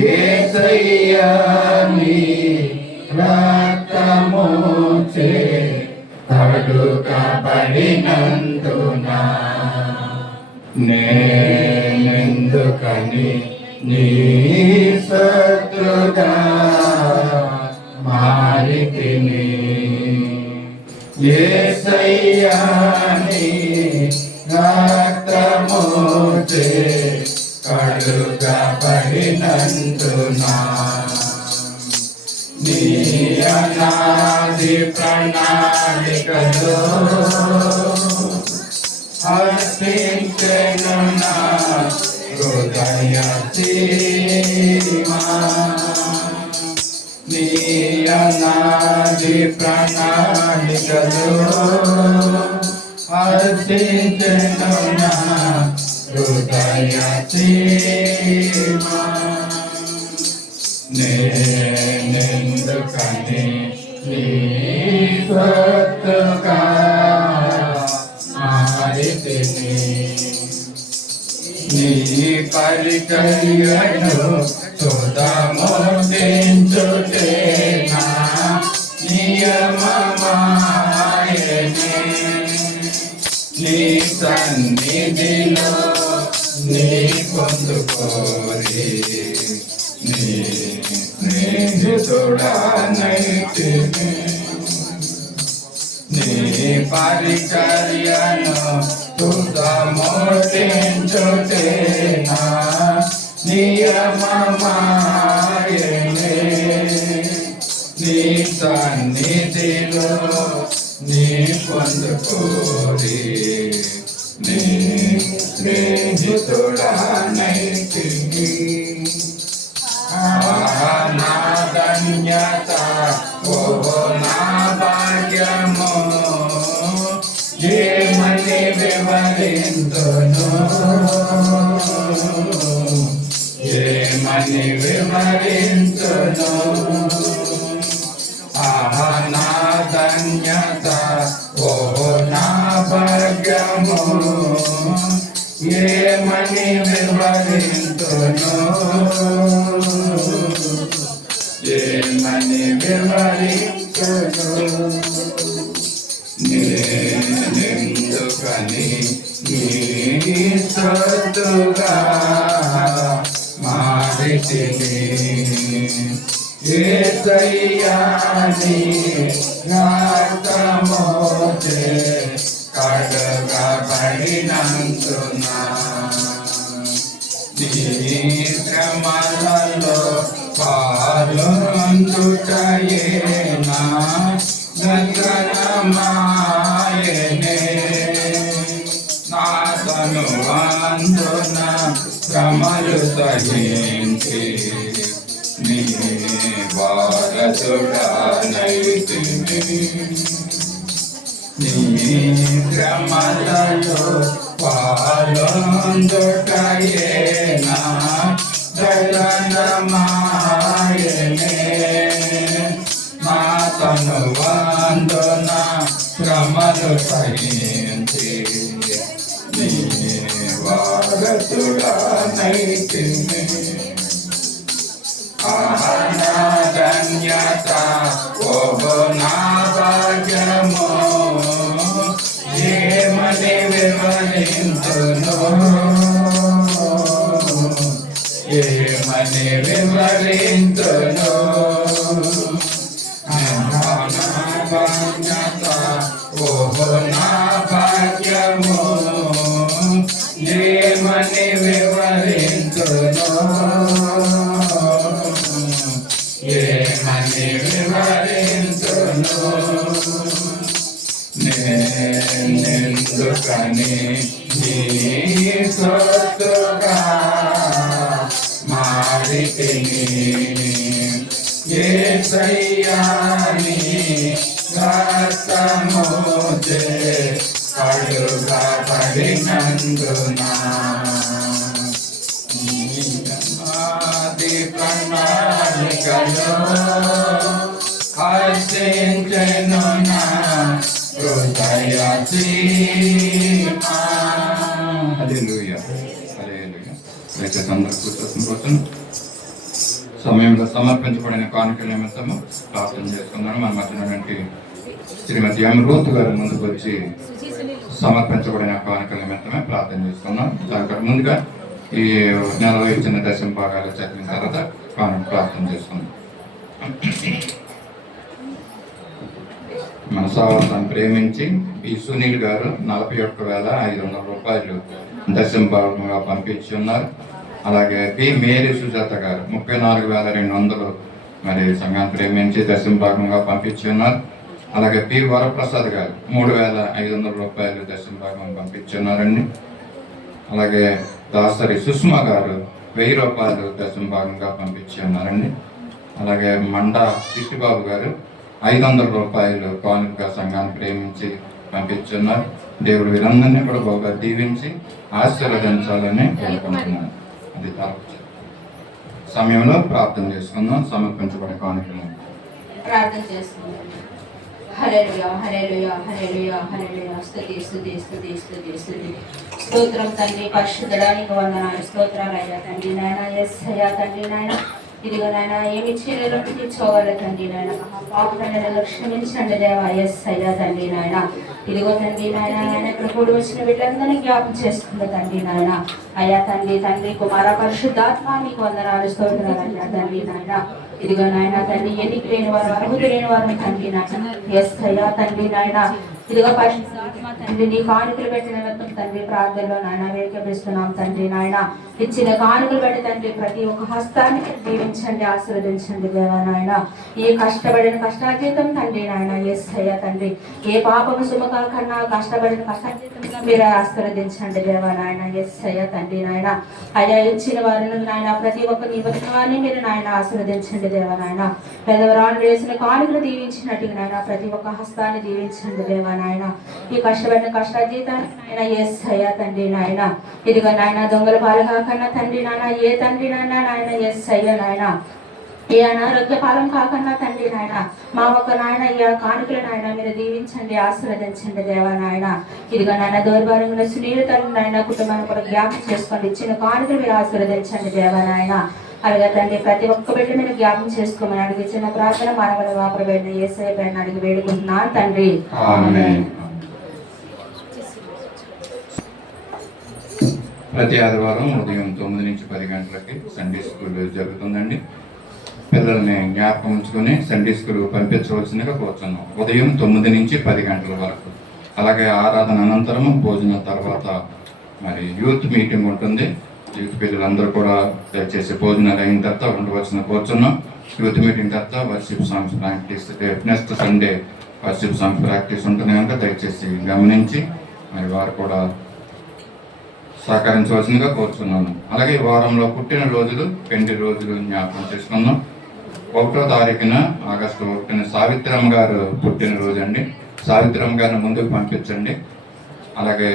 యేసయ్యా నీ రక్తముచే కడుగబడినందున నేనెందుకని నీ శత్రుగా మారితిని యేసయ్యా నీ రక్తముచే కడుగబడినందున నీ అనాది ప్రణాళికలో హృదయ సీమా నీ అనాది ప్రణాళికలో హర్షించెను నా హృదయ సీమా నేనెందుకని నీ సొత్తుగా మారితిని నీ పరిచర్యను సుధముదించుటేనా నియమమాయనే నీ సన్నిధిలో నీ పొందుకోరి నీ స్నేహితుడానైతిని నీ పరిచర్యను సుధముదించుటేనా నియమమాయనే నీ సన్నిధిలో నీ పొందుకోరి నీ స్నేహితుడానైతిని నా ధన్యత ఓ నా భాగ్యము ఏమని వివరింతును ఏమని వివరింతును ఆహా నా ధన్యత ఓ నా భాగ్యము ఏమని వివరింతును ఏమని వివరింతును నేనెందుకని నీ సొత్తుగా మారితిని యేసయ్యా నీ రక్తముచే కడగబడినందున నీ శ్రమలలో పాల్గొందుటయేనా దర్శనమాయనే నా తనువందున శ్రమలు సహించి నీ వారసుడానైతిని నీ శ్రమలలో పాల్గొందుటయేనా దర్శనమాయనే నా తనువందున శ్రమలు సహించి నీ వారసుడానైతిని నా ధన్యత ఓ నా భాగ్యము ఏమని వివరింతును ఏమని వివరింతును నా ధన్యత ఓ నా భాగ్యము ఏమని వివరింతును ఏమని వివరింతును నేనెందుకని నీ సొత్తుగా మారితిని యేసయ్యా నీ రక్తముచే కడుగబడినందున ఆది ప్రణాళికలో హర్షించెను నా హృదయ సీమా. హల్లెలూయా హల్లెలూయా. దయచేసి అందరూ కూర్చోసం సమయంలో సమర్పించబడిన కానుకల నిమిత్తము ప్రార్థన చేసుకున్నాను. మన మధ్యనటువంటి శ్రీమతి ఎం రూత్ గారు ముందుకు వచ్చి సమర్పించబడిన కానుకల నిమిత్తమే ప్రార్థన చేసుకున్నాం. దానికంటే ముందుగా ఈ నెలలో ఇచ్చిన దశమ భాగాలు చదివిన తర్వాత ప్రార్థన చేసుకున్నాం. మన సహవాసాన్ని ప్రేమించి ఈ సునీల్ గారు 41,500 రూపాయలు దశమ భాగంగా పంపించి ఉన్నారు. అలాగే పి మేరీ సుజాత గారు 34,200 మరి సంఘాన్ని ప్రేమించి దశమ భాగంగా పంపించి ఉన్నారు. అలాగే పి వరప్రసాద్ గారు 3,500 రూపాయలు దశమ భాగం పంపించి ఉన్నారండి. అలాగే దాసరి సుష్మా గారు 1000 రూపాయలు దశం భాగంగా పంపించి ఉన్నారండి. అలాగే మండా చిట్టిబాబు గారు 500 రూపాయలు కానుకగా సంఘాన్ని ప్రేమించి పంపించున్నారు. దేవుడు వీరందరినీ కూడా బాగా దీవించి ఆశీర్వదించాలని కోరుకుంటున్నాను. అది సమయంలో ప్రార్థన చేసుకుందాం. సమర్పించబడే కానుకలు ప్రార్థన చేసుకుందాం. హల్లెలూయా హల్లెలూయా హల్లెలూయా హల్లెలూయా. స్తుతి స్తుతి స్తుతి స్తుతి స్తుతి. స్తోత్రం తండ్రి, పరిశుద్ధుడా నీకు వందనాలు, స్తోత్రాలు అయ్యా తండ్రి నాయన. యేసయ్యా తండ్రి నాయన, ఇదిగో నాయన ఏమి చర్యలు తీర్చోవాలి తండ్రి నాయన. మహాపాపలను క్షమించండి దేవా. యేసయ్యా తండ్రి నాయన, ఇదిగో తండ్రి నాయన ఆయన ఇక్కడ కూడి వచ్చిన వీళ్ళందరినీ జ్ఞాపం చేసుకుంది తండ్రి నాయన. అయ్యా తండ్రి తండ్రి కుమార పరిశుద్ధాత్మ నీకు వందనాలు, స్తోత్రాలు అయ్యా తండ్రి నాయన. ఇదిగో నాయన తండ్రి ఎన్నిక లేని వారు, అర్హత లేని వారు తండ్రి నాయన. యేసయ్యా తండ్రి నాయన, ఇదిగో పరిశుద్ధాత్మ తండ్రి నీ కానుకలు పెట్టిన నిమిత్తం తండ్రి ప్రార్థనలో నాయన వేకపిస్తున్నాం తండ్రి నాయన. ఇచ్చిన కానుకలు పెట్టి తండ్రి ప్రతి ఒక్క హస్తాన్ని దీవించండి, ఆశీర్వదించండి దేవా నాయన. ఏ కష్టపడిన కష్టాజీతం తండ్రి నాయన. యేసయ్యా తండ్రి, ఏ పాపము సుమకాల కన్నా కష్టపడిన కష్టాజీతంగా మీరు ఆశీర్వదించండి దేవా నాయన. యేసయ్యా తండ్రి నాయన, అయ్యా ఇచ్చిన వారిని నాయన ప్రతి ఒక్క నిబద్ధన వారిని మీరు నాయన ఆశీర్వదించండి దేవా నాయన. పెదవరాలు వేసిన కానుకలు దీవించినట్టుగా నాయన ప్రతి ఒక్క హస్తాన్ని దీవించండి దేవా నాయన. ఈ కష్టపడిన కష్టాజీతాన్ని నాయన యేసయ్యా తండ్రి నాయన. ఇదిగో నాయన దొంగల పాలు కాకన్నా తండ్రి నాయన, ఏ తండ్రి నాయన నాయన యేసయ్యా నాయన, ఏ అనారోగ్య పాలన కాకన్నా తండ్రి నాయన మా ఒక్క నాయన ఈ కానుకలు నాయన మీరు దీవించండి, ఆశీర్వదించండి దేవా నాయన. ఇదిగో నాయన దౌర్భాగ్యంగా సునీల తండ్రి నాయన కుటుంబాన్ని కూడా జ్ఞాపకం చేసుకోండి, ఇచ్చిన కానుకలు మీరు ఆశీర్వదించండి దేవా నాయన. అలాగే తండ్రి ప్రతి ఒక్క బిడ్డ మీరు జ్ఞాపకం చేసుకోమని అడిగి చిన్న ప్రార్థన మానవుల వాపరబడిన యేసయ్య పేరున అడిగి వేడుకుంటున్నాను తండ్రి. ప్రతి ఆదివారం ఉదయం 9 నుంచి 10 గంటలకి సండే స్కూల్ జరుగుతుందండి. పిల్లల్ని జ్ఞాపకం ఉంచుకొని సండే స్కూల్ పంపించవలసిందిగా కోరుతున్నాం. ఉదయం 9 నుంచి 10 గంటల వరకు. అలాగే ఆరాధన అనంతరం భోజనం తర్వాత మరి యూత్ మీటింగ్ ఉంటుంది. యూత్ పిల్లలందరూ కూడా దయచేసి భోజనాలు అయిన తర్వాత ఉండవలసిన కోరుతున్నాం. యూత్ మీటింగ్ తర్వాత worship songs practice, next Sunday worship songs practice ఉంటుంది కనుక దయచేసి గమనించి మరి వారు కూడా సహకరించవలసిందిగా కోరుతున్నాను. అలాగే వారంలో పుట్టిన రోజులు, పెండి రోజులు జ్ఞాపకం చేసుకుందాం. 1వ తారీఖున ఆగస్టు 1న సావిత్రమ్మ గారు పుట్టినరోజు అండి. సావిత్రమ్మ గారిని ముందుకు పంపించండి. అలాగే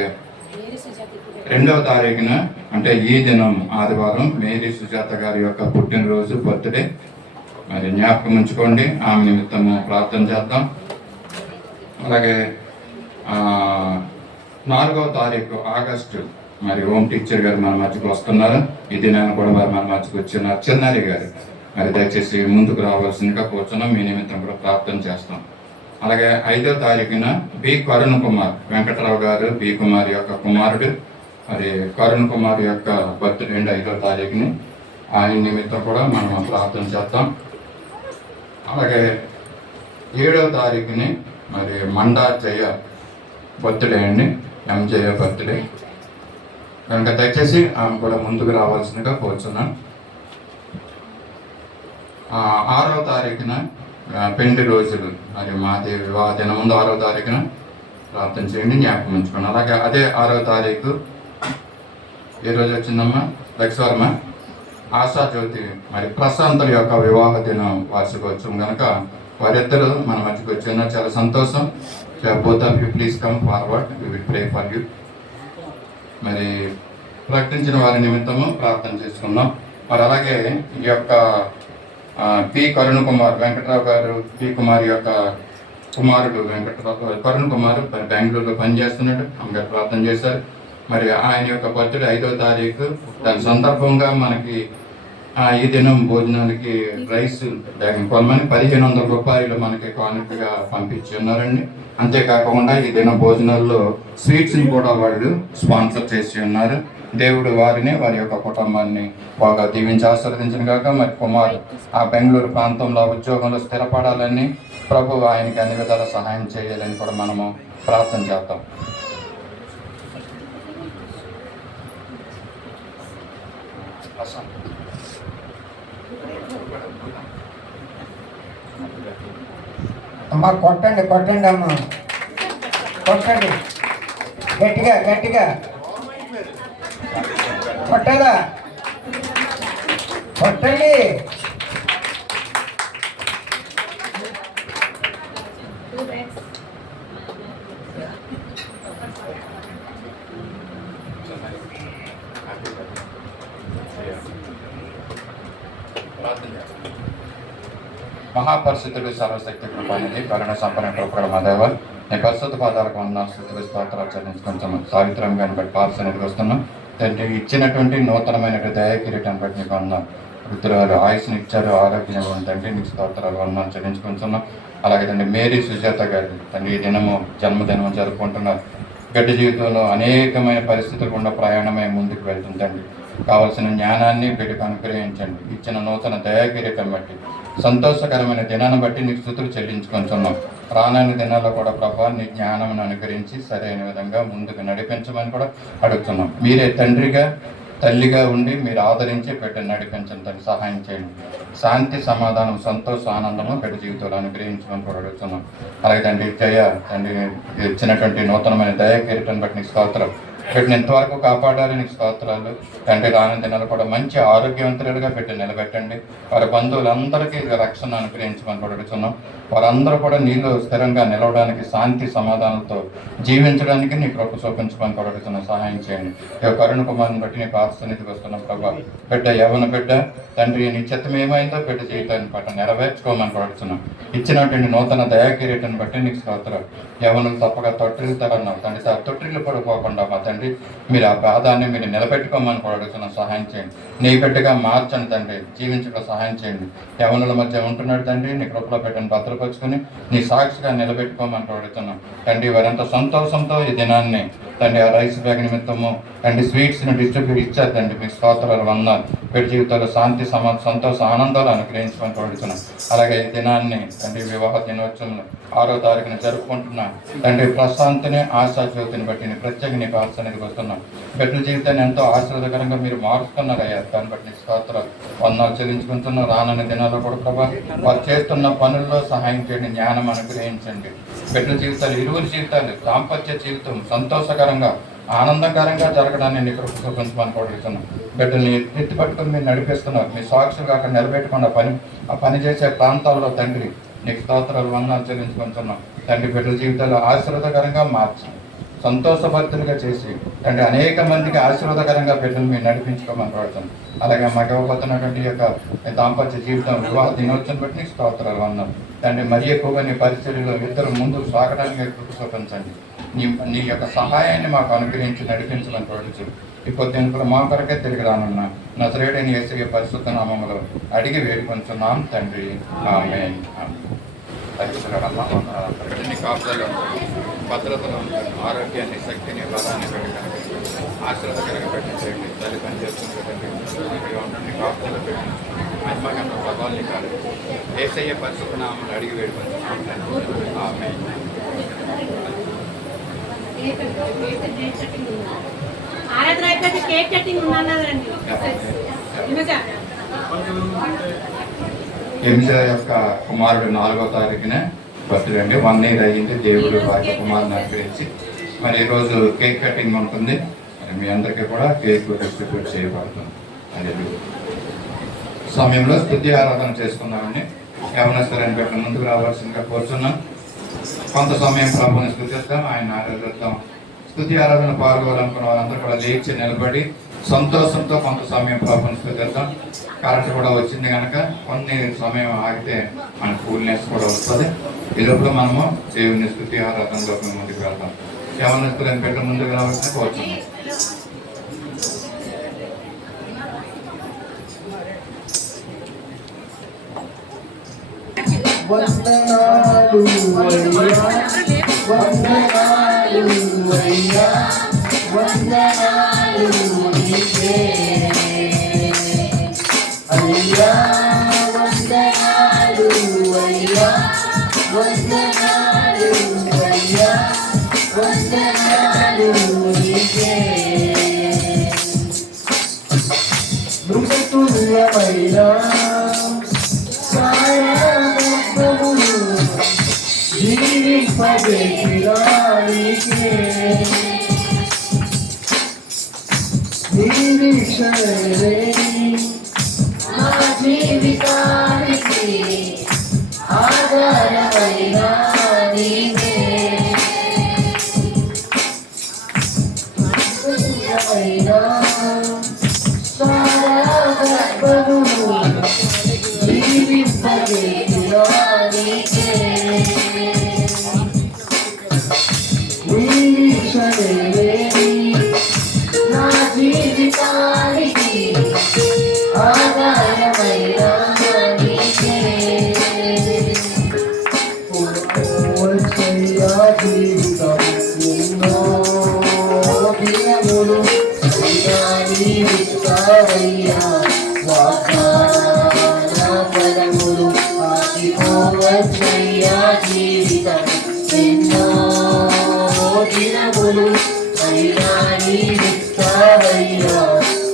2వ తారీఖున అంటే ఈ దినం ఆదివారం మేరీ సుజాత గారి యొక్క పుట్టినరోజు, బర్త్డే. మరి జ్ఞాపకం ఉంచుకోండి, ఆమె నిమిత్తము ప్రార్థన చేద్దాం. అలాగే 4వ తారీఖు ఆగస్టు మరి హోమ్ టీచర్ గారు మన మధ్యకు వస్తున్నారు. ఈ దినాన్ని కూడా వారు మన మధ్యకు వచ్చిన చిన్నారి గారు మరి దయచేసి ముందుకు రావాల్సిందిగా కూర్చున్నాం. మీ నిమిత్తం కూడా ప్రార్థన చేస్తాం. అలాగే 5వ తారీఖున బి కరుణ్ కుమార్, వెంకటరావు గారు బి కుమార్ యొక్క కుమారుడు. మరి కరుణ్ కుమార్ యొక్క బర్త్డే అండి 5వ తారీఖుని. ఆయన నిమిత్తం కూడా మనం ప్రార్థన చేస్తాం. అలాగే 7వ తారీఖుని మరి మండా జయ బర్త్డే అండి, ఎంజయ బర్త్డే కనుక దయచేసి ఆమె కూడా ముందుకు రావాల్సిందిగా కోరుచున్నాను. 6వ తారీఖున పెండి రోజులు, మరి మాదేవి వివాహ దినం ముందు 6వ తారీఖున ప్రార్థన చేయండి, జ్ఞాపకం ఉంచుకోండి. అలాగే అదే 6వ తారీఖు ఏ రోజు వచ్చిందమ్మా లక్ష్వర్మ ఆశాజ్యోతి మరి ప్రశాంతుల యొక్క వివాహ దినం వార్షికోత్సవం కనుక వారిద్దరూ మన మధ్యకు వచ్చిన చాలా సంతోషం. Both of you please come forward, we will pray for you. మరి ప్రకటించిన వారి నిమిత్తము ప్రార్థన చేసుకున్నాం. మరి అలాగే ఈ యొక్క పి కరుణ్ కుమార్, వెంకటరావు గారు పి కుమార్ యొక్క కుమారుడు వెంకటరావు కరుణ్ కుమార్ మరి బెంగళూరులో పనిచేస్తున్నాడు. అమ్మగారు ప్రార్థన చేశారు. మరి ఆయన యొక్క బర్త్డే 5వ తారీఖు. దాని సందర్భంగా మనకి ఈ దినం భోజనానికి రైస్ కొంతమంది 1500 రూపాయలు మనకి కానుకగా పంపించి ఉన్నారండి. అంతేకాకుండా ఈ దిన భోజనాల్లో స్వీట్స్ని కూడా వాళ్ళు స్పాన్సర్ చేసి ఉన్నారు. దేవుడు వారిని, వారి యొక్క కుటుంబాన్ని బాగా దీవించి ఆశీర్వదించిన కాక మరి కుమార్ ఆ బెంగళూరు ప్రాంతంలో ఉద్యోగంలో స్థిరపడాలని, ప్రభు ఆయనకి అన్ని విధాల సహాయం చేయాలని కూడా మనము ప్రార్థన చేద్దాం. అమ్మ కొట్టండి, కొట్టండి అమ్మ, కొట్టండి గట్టిగా గట్టిగా. కొట్టాలా కొట్టండి. మహాపరిశుద్ధుడు సర్వశక్తి కృపానిధి కరుణ సంపన్న కృపగల మా దేవ నీ పరిశుద్ధ పాదాలకు వందనాలు స్థుతులు స్తోత్రాలు చెల్లించుకుంటాము. సావిత్రంగాన్ని బట్టి పార్సనీకి వస్తున్నాం. తండ్రి ఇచ్చినటువంటి నూతనమైన దయా కిరీటాన్ని బట్టి నీకు వందనాలు. వృద్ధురాలు ఆయుష్ని ఇచ్చారు, ఆరోగ్యం తండ్రి నీకు స్తోత్రాలు వందనాలు చెల్లించుకుంటున్నాం. అలాగే తండ్రి మేరీ సుజాత గారి తండ్రి ఈ దినము జన్మదినము జరుపుకుంటున్నారు. గడ్డ జీవితంలో అనేకమైన పరిస్థితులు గుండా ప్రయాణమై ముందుకు వెళ్తుందండి. కావలసిన జ్ఞానాన్ని బిడ్డకు అనుగ్రహించండి. ఇచ్చిన నూతన దయాకిరీటం బట్టి సంతోషకరమైన దినాన్ని బట్టి నీకు స్థుతులు చెల్లించుకుంటున్నాం. రానున్న దినాల్లో కూడా ప్రభా నీ జ్ఞానం అనుగ్రహించి సరైన విధంగా ముందుకు నడిపించమని కూడా అడుగుతున్నాం. మీరే తండ్రిగా తల్లిగా ఉండి మీరు ఆదరించి బిడ్డను నడిపించండి, సహాయం చేయండి. శాంతి సమాధానం సంతోష ఆనందము బిడ్డ జీవితంలో అనుగ్రహించమని కూడా అడుగుతున్నాం. అలాగే తండ్రి జయ తండ్రి ఇచ్చినటువంటి నూతనమైన దయా కిరీటం బట్టి నీకు స్తోత్రం. వీటిని ఎంతవరకు కాపాడాలి నీకు స్తోత్రాలు. తండ్రి రాని దినాలు కూడా మంచి ఆరోగ్యవంతులుగా పెట్టి నిలబెట్టండి. వారి బంధువులందరికీ రక్షణ అనుగ్రహించమని కూడా అడుగుతున్నాం. వారందరూ కూడా నీళ్ళు స్థిరంగా నిలవడానికి శాంతి సమాధానంతో జీవించడానికి నీ కృప చూపించమని కూడా అడుగుతున్నాం. సహాయం చేయండి. ఈ కరుణ కుమారుని బట్టి నీ పాత్రసన్నిధికి వస్తున్నాం ప్రభా. బిడ్డ యవన బిడ్డ తండ్రి నీ చిత్తం ఏమైందో బిడ్డ జీవితాన్ని పట్ల నెరవేర్చుకోమని కూడా అడుగుతున్నాం. ఇచ్చినటువంటి నూతన దయాకిరీటాన్ని బట్టి నీకు స్తోత్రాలు. యవనులు తప్పగా తొట్టిల్తారన్నావు తండ్రి. తొట్టిల్లు పడిపోకుండా మా తండ్రి మీరు ఆ పాదాన్ని మీరు నిలబెట్టుకోమని కూడా అడుగుతున్నాం. సహాయం చేయండి. నీ బిడ్డగా మార్చండి తండ్రి. జీవించడం సహాయం చేయండి. యవనుల మధ్య ఉంటున్నాడు తండ్రి. నీ కృపలో పెట్టని భద్రపరుచుకొని నీ సాక్షిగా నిలబెట్టుకోమని కూడా అడుగుతున్నాం తండ్రి. వారంతా సంతోషంతో ఈ దినాన్ని తండ్రి ఆ రైస్ బ్యాగ్ నిమిత్తము తండ్రి స్వీట్స్ని డిస్ట్రిబ్యూట్ ఇచ్చారు తండ్రి. మీకు స్తోత్రాలు వందనాలు. వీటి జీవితాల్లో శాంతి సంతోష ఆనందాలు అనుగ్రహించమని కోరుతున్నాం. అలాగే ఈ దినాన్ని తండ్రి వివాహ దినోత్సవంలో 6వ తారీఖున జరుపుకుంటున్నాం తండ్రి. ప్రశాంతిని ఆశా జ్యోతిని బట్టి ప్రత్యేక నీ పార్సనీకి వస్తున్నాం. బిడ్డల జీవితాన్ని ఎంతో ఆశీర్వాదకరంగా మీరు మారుస్తున్నారయ్యా. దాన్ని బట్టి నీ స్తోత్రాలు వందనాలు చెల్లించుకుంటున్నాం. రానున్న దినాల్లో కూడా ప్రభా వారు చేస్తున్న పనుల్లో సహాయం చేయండి, జ్ఞానం అనుగ్రహించండి. బిడ్డల జీవితాలు ఇరువురి జీవితాలు దాంపత్య జీవితం సంతోషకరంగా ఆనందకరంగా జరగడాన్ని నీ కృప చూపించమని కోరుతున్నాం. బిడ్డల్ని ఎత్తి పట్టుకుని మీరు నడిపిస్తున్నారు. మీ సాక్షులుగా అక్కడ నిలబెట్టుకున్న ఆ పని చేసే ప్రాంతాల్లో తండ్రి నీకు స్తోత్రాలు వందనాలు చెల్లించుకుంటున్నాం తండ్రి. బిడ్డల జీవితాలు ఆశీర్వాదకరంగా మార్చి సంతోషభర్తులుగా చేసి తండ్రి అనేక మందికి ఆశీర్వాదకరంగా బిడ్డలు మీరు నడిపించుకోమని కోరుతున్నాం. అలాగే మాకు ఇవ్వబోతున్నటువంటి యొక్క దాంపత్య జీవితం వివాహ దినోత్సవం బట్టి నీకు స్తోత్రాలు వందనాలు తండ్రి. మరి ఎక్కువగా నీ పరిస్థితుల్లో ఇద్దరు ముందుకు సాగడానికి కృప చూపించండి. నీ యొక్క సహాయాన్ని మాకు అనుగ్రహించి నడిపించమని కోరుచు. ఇప్పుడు దీనికి మా కొరకే తిరిగి రానున్న నజరేయుడైన యేసయ్య పరిశుద్ధ నామములో అడిగి వేడుకొంచున్నాం తండ్రి. ఆమేన్. నీ కాపుదలో భద్రతలో ఆరోగ్యాన్ని శక్తిని బలాన్ని పెట్టండి. ఆశీర్వాదకరంగా పెట్టండి. తల్లి పని చేస్తున్నటువంటి ఉండండి. కాపుదలో పెట్టండి. మహిమగంట ప్రభావాన్ని కాదు యేసయ్య పరిశుద్ధ నామములో అడిగి వేడుకొంచున్నాం తండ్రి. ఆమేన్. ఆరాధన అయిపోతే కేక్ కటింగ్ ఉన్నానండి. ఎంజా యొక్క కుమారుడు 4వ తారీఖున బర్త్డే అండి. 1 year అయ్యింది. దేవుడు వారి కుమారుని అనుగ్రహించి మరి ఈరోజు కేక్ కటింగ్ ఉంటుంది. మరి మీ అందరికీ కూడా కేక్ డిస్ట్రిబ్యూట్ చేయబడుతుంది. అదే సమయంలో స్తుతి ఆరాధన చేసుకున్నామని యవనస్తులని పెట్టిన ముందుకు రావాల్సిందిగా కోరుతున్నాం. కొంత సమయం ప్రభుని స్తుతిద్దాం, ఆయన ఆరాధిద్దాం. స్తుతి ఆరాధన పాల్గొనాలనుకున్న వాళ్ళందరూ కూడా లేచి నిలబడి సంతోషంతో కొంత సమయం ప్రభుని స్తుతిద్దాం. కరెంట్ కూడా వచ్చింది కనుక కొన్ని సమయం ఆగితే మన కూల్నెస్ కూడా వస్తుంది. ఈలోపల మనము దేవుని స్తుతి ఆరాధనలోకి ముందుకు వెళ్తాం. యవనస్తులని పెట్టిన ముందుకు రావాల్సిన కోరుతున్నాం. వందనాలు అయ్యా, వందనాలు అయ్యా, వందనాలు నీకే అయ్యా, వందనాలు అయ్యా, వందనాలు అయ్యా, వందనాలు నీకే మృగతుల్యమైన జీవింపజేసిరానికే నిరీక్షణే నా జీవితానికి ఆధారమైన నీవే అయినా సారాగర్భము జీవింపజేసినా నీకే నిరీక్షణే నా జీవితానికి ఆధారమైన నీకే వచ్చయ్యా జీవితం ఎన్నో దినములు నీవిస్తావయ్యా వాగ్దాన ఫలములు ఆగిపోవచ్చయ్యా జీవితం ఎన్నో దినములు అయినా నీవిస్తావయ్యా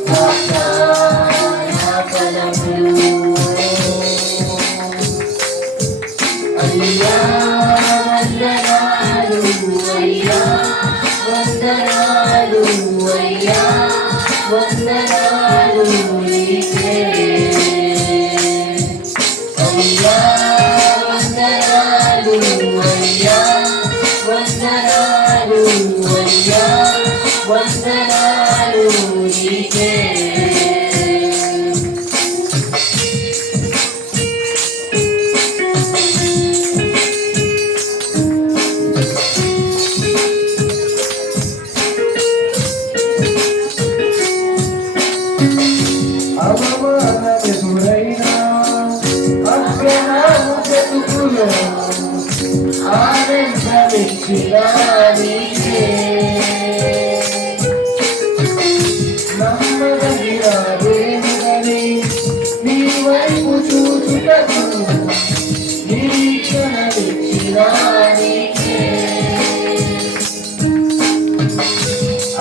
వాగ్దాన ఫలములు అయ్యా వందనాలు అయ్యా వందనాలు అయ్యా వందనాలు నీకే అయ్యా వందనాలు అయ్యా వందనాలు అయ్యా వందనాలు నీకే అవమానమెదురైనా అగ్రహాము బ్రతుకులో ఆనందమిచ్చినా నీకే నమ్మదగిన దేవుడని నీ వైపు చూచుటకు నిరీక్షణమిచ్చినా నీకే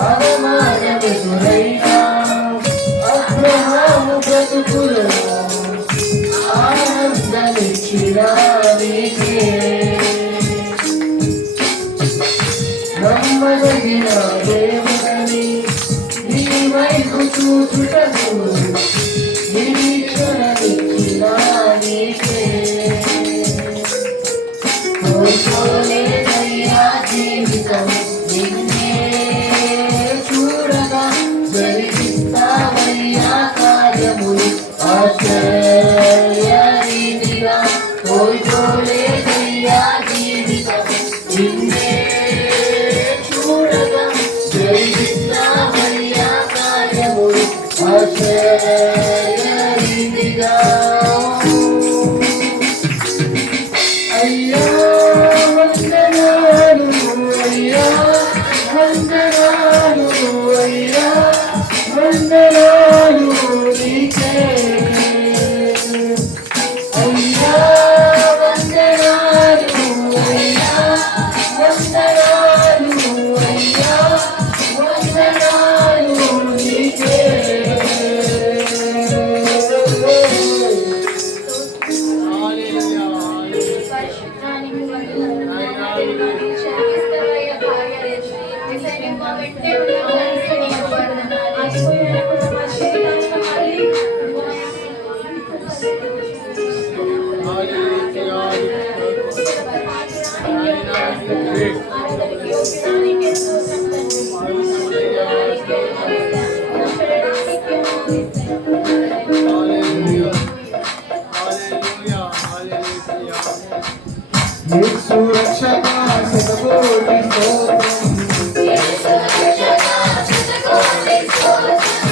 అవమానమెదురైనా అబ్రహాము బ్రతుకులో ఆనందమిచ్చినా నీకే నమ్మదగిన దేవుడని నీ వైపు చూచుటకు నిరీక్షణమిచ్చినా నీకే కోల్పోలేదయ్యా జీవితం నిన్నే చూడగా జరిగిస్తావయ్యా కార్యములు ఆశ్చర్యరీతిగా కోల్పోలేదయ్యా జీవితం నిన్నే చూడగా జరిగిస్తావయ్యా కార్యములు ఆశ్చర్యరీతిగా అయ్యా వందనాలు అయ్యా వందనాలు అయ్యా వందనాలు నీకే అయ్యా వందనాలు అయ్యా వందనాలు అయ్యా వందనాలు నీకే పరిశుద్ధానికి వందనాలు. దేవానికి క్షమిస్తావయ్యా కార్యాలు. యేసయ్య మా వెంటే ఉన్నావు తండ్రి, నీకు వందనాలు. ఆగిపోయినప్పుడు మా జీవితాలను మళ్ళీ యేసు రక్షక శతకోటి స్తోత్రం యేసు రక్షక శతకోటి స్తోత్రం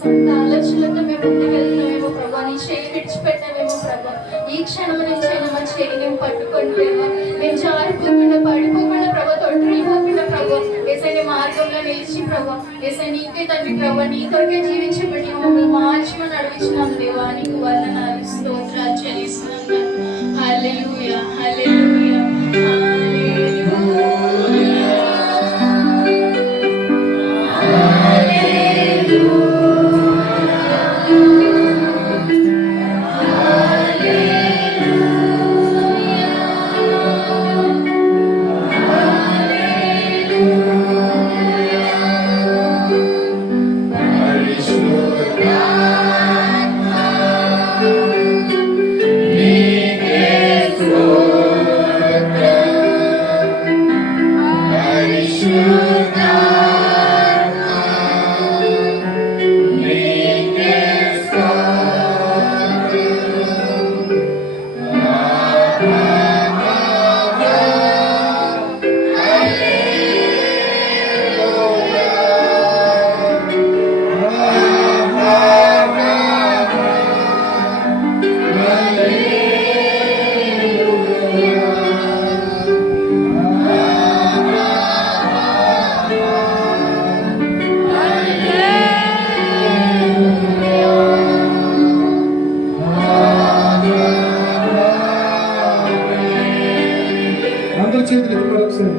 సొంత ఆలోచనలతో మేము ముందుకెళ్తున్నామేమో ప్రభా, నీ చేయి విడిచిపెట్టామేమో ప్రభా. ఈ క్షణం నుంచైనా మా చేయి మేము పట్టుకొని ప్రభా, మేము జారిపోకుండా పడిపోకుండా ప్రభా, తొట్టిల్లిపోకుండా ప్రభా, ఏసైనా మార్గంలో నిలిచి ప్రభా, ఏసై నీకే తండ్రి ప్రభా, నీ కొరకే జీవించబట్టి మమ్మల్ని మార్చమని అడుగుతున్నాం దేవా. నీకు వందనాలు స్తోత్రాలు చెల్లిస్తున్నాం. హల్లెలూయా హల్లెలూయా అందరి చేతులు ఎత్తి మరొకసారి.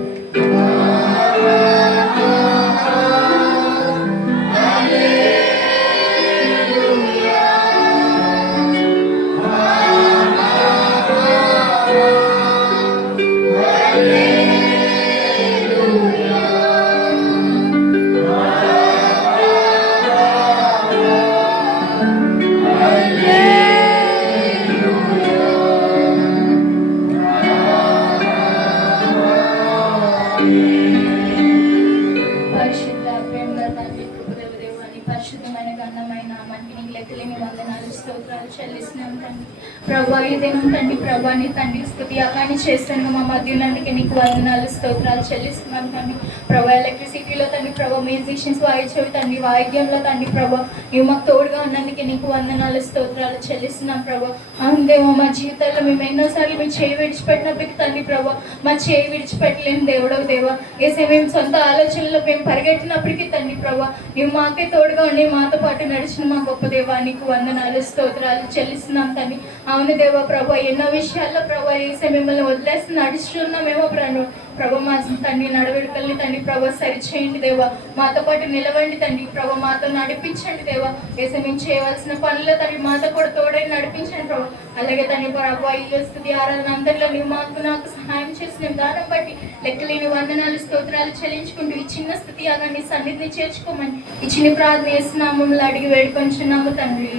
పరిశుద్ధ ప్రేమగల తండ్రి, కృపగల దేవాని పరిశుద్ధమైన గంధమైన నామానికి నీకు లెక్కలేని వందనాలు స్తోత్రాలు చెల్లిస్తున్నాం తండ్రి. ప్రభా, ఈ దినం తండ్రి ప్రభా, నీ తండ్రి స్తుతి యాగాన్ని చేస్తున్న మా మధ్యనందుకే నీకు వందనాలు స్తోత్రాలు చెల్లిస్తున్నాం తండ్రి. ప్రభా, ఎలక్ట్రిసిటీలో తండ్రి ప్రభా, మ్యూజిషియన్స్ వాయించేవి తండ్రి, వాయిద్యంలో తండ్రి ప్రభా, నీవు మాకు తోడుగా ఉన్నందుకే నీకు వందనాలు స్తోత్రాలు చెల్లిస్తున్నాం ప్రభా. అవును మా జీవితాల్లో మేము ఎన్నోసార్లు మీ చేయి విడిచిపెట్టినప్పటికీ తండ్రి ప్రభా, మా చేయి విడిచిపెట్టలేని దేవుడవు దేవా. ఏసే మేము సొంత ఆలోచనలో మేము పరిగెట్టినప్పటికీ తండ్రి ప్రభా, నీవు మాకే తోడుగా ఉండి మాతో పాటు నడిచిన మా గొప్ప దేవా, నీకు వందనాలు స్తోత్రాలు చెల్లిస్తున్నాం తండ్రి. అవును దేవా ప్రభా, ఎన్నో విషయాల్లో ప్రభా ఏసే మిమ్మల్ని వదిలేసి నడుస్తున్నామేమో ప్రభా, మా తండ్రి నడవడికల్ని తండ్రి ప్రభా సరిచేయండి దేవా. మాతో పాటు నిలవండి తండ్రి ప్రభా, మాతో నడిపించండి దేవా. ఏసే మేము చేయవలసిన పనుల్లో తండ్రి మాతో కూడా తోడై నడిపించండి ప్రభా. అలాగే తండ్రి ప్రభా, ఈ స్తుతి ఆరాధన అందరిలో నీవు నాకు సహాయం చేసిన దానం బట్టి లెక్కలేని వందనాలు స్తోత్రాలు చెల్లించుకుంటూ ఈ చిన్న స్థితి యాగాన్ని సన్నిధిని చేర్చుకోమని ఈ చిన్న ప్రార్థన చేస్తున్నాము, అడిగి వేడుకొంచున్నాము తండ్రి.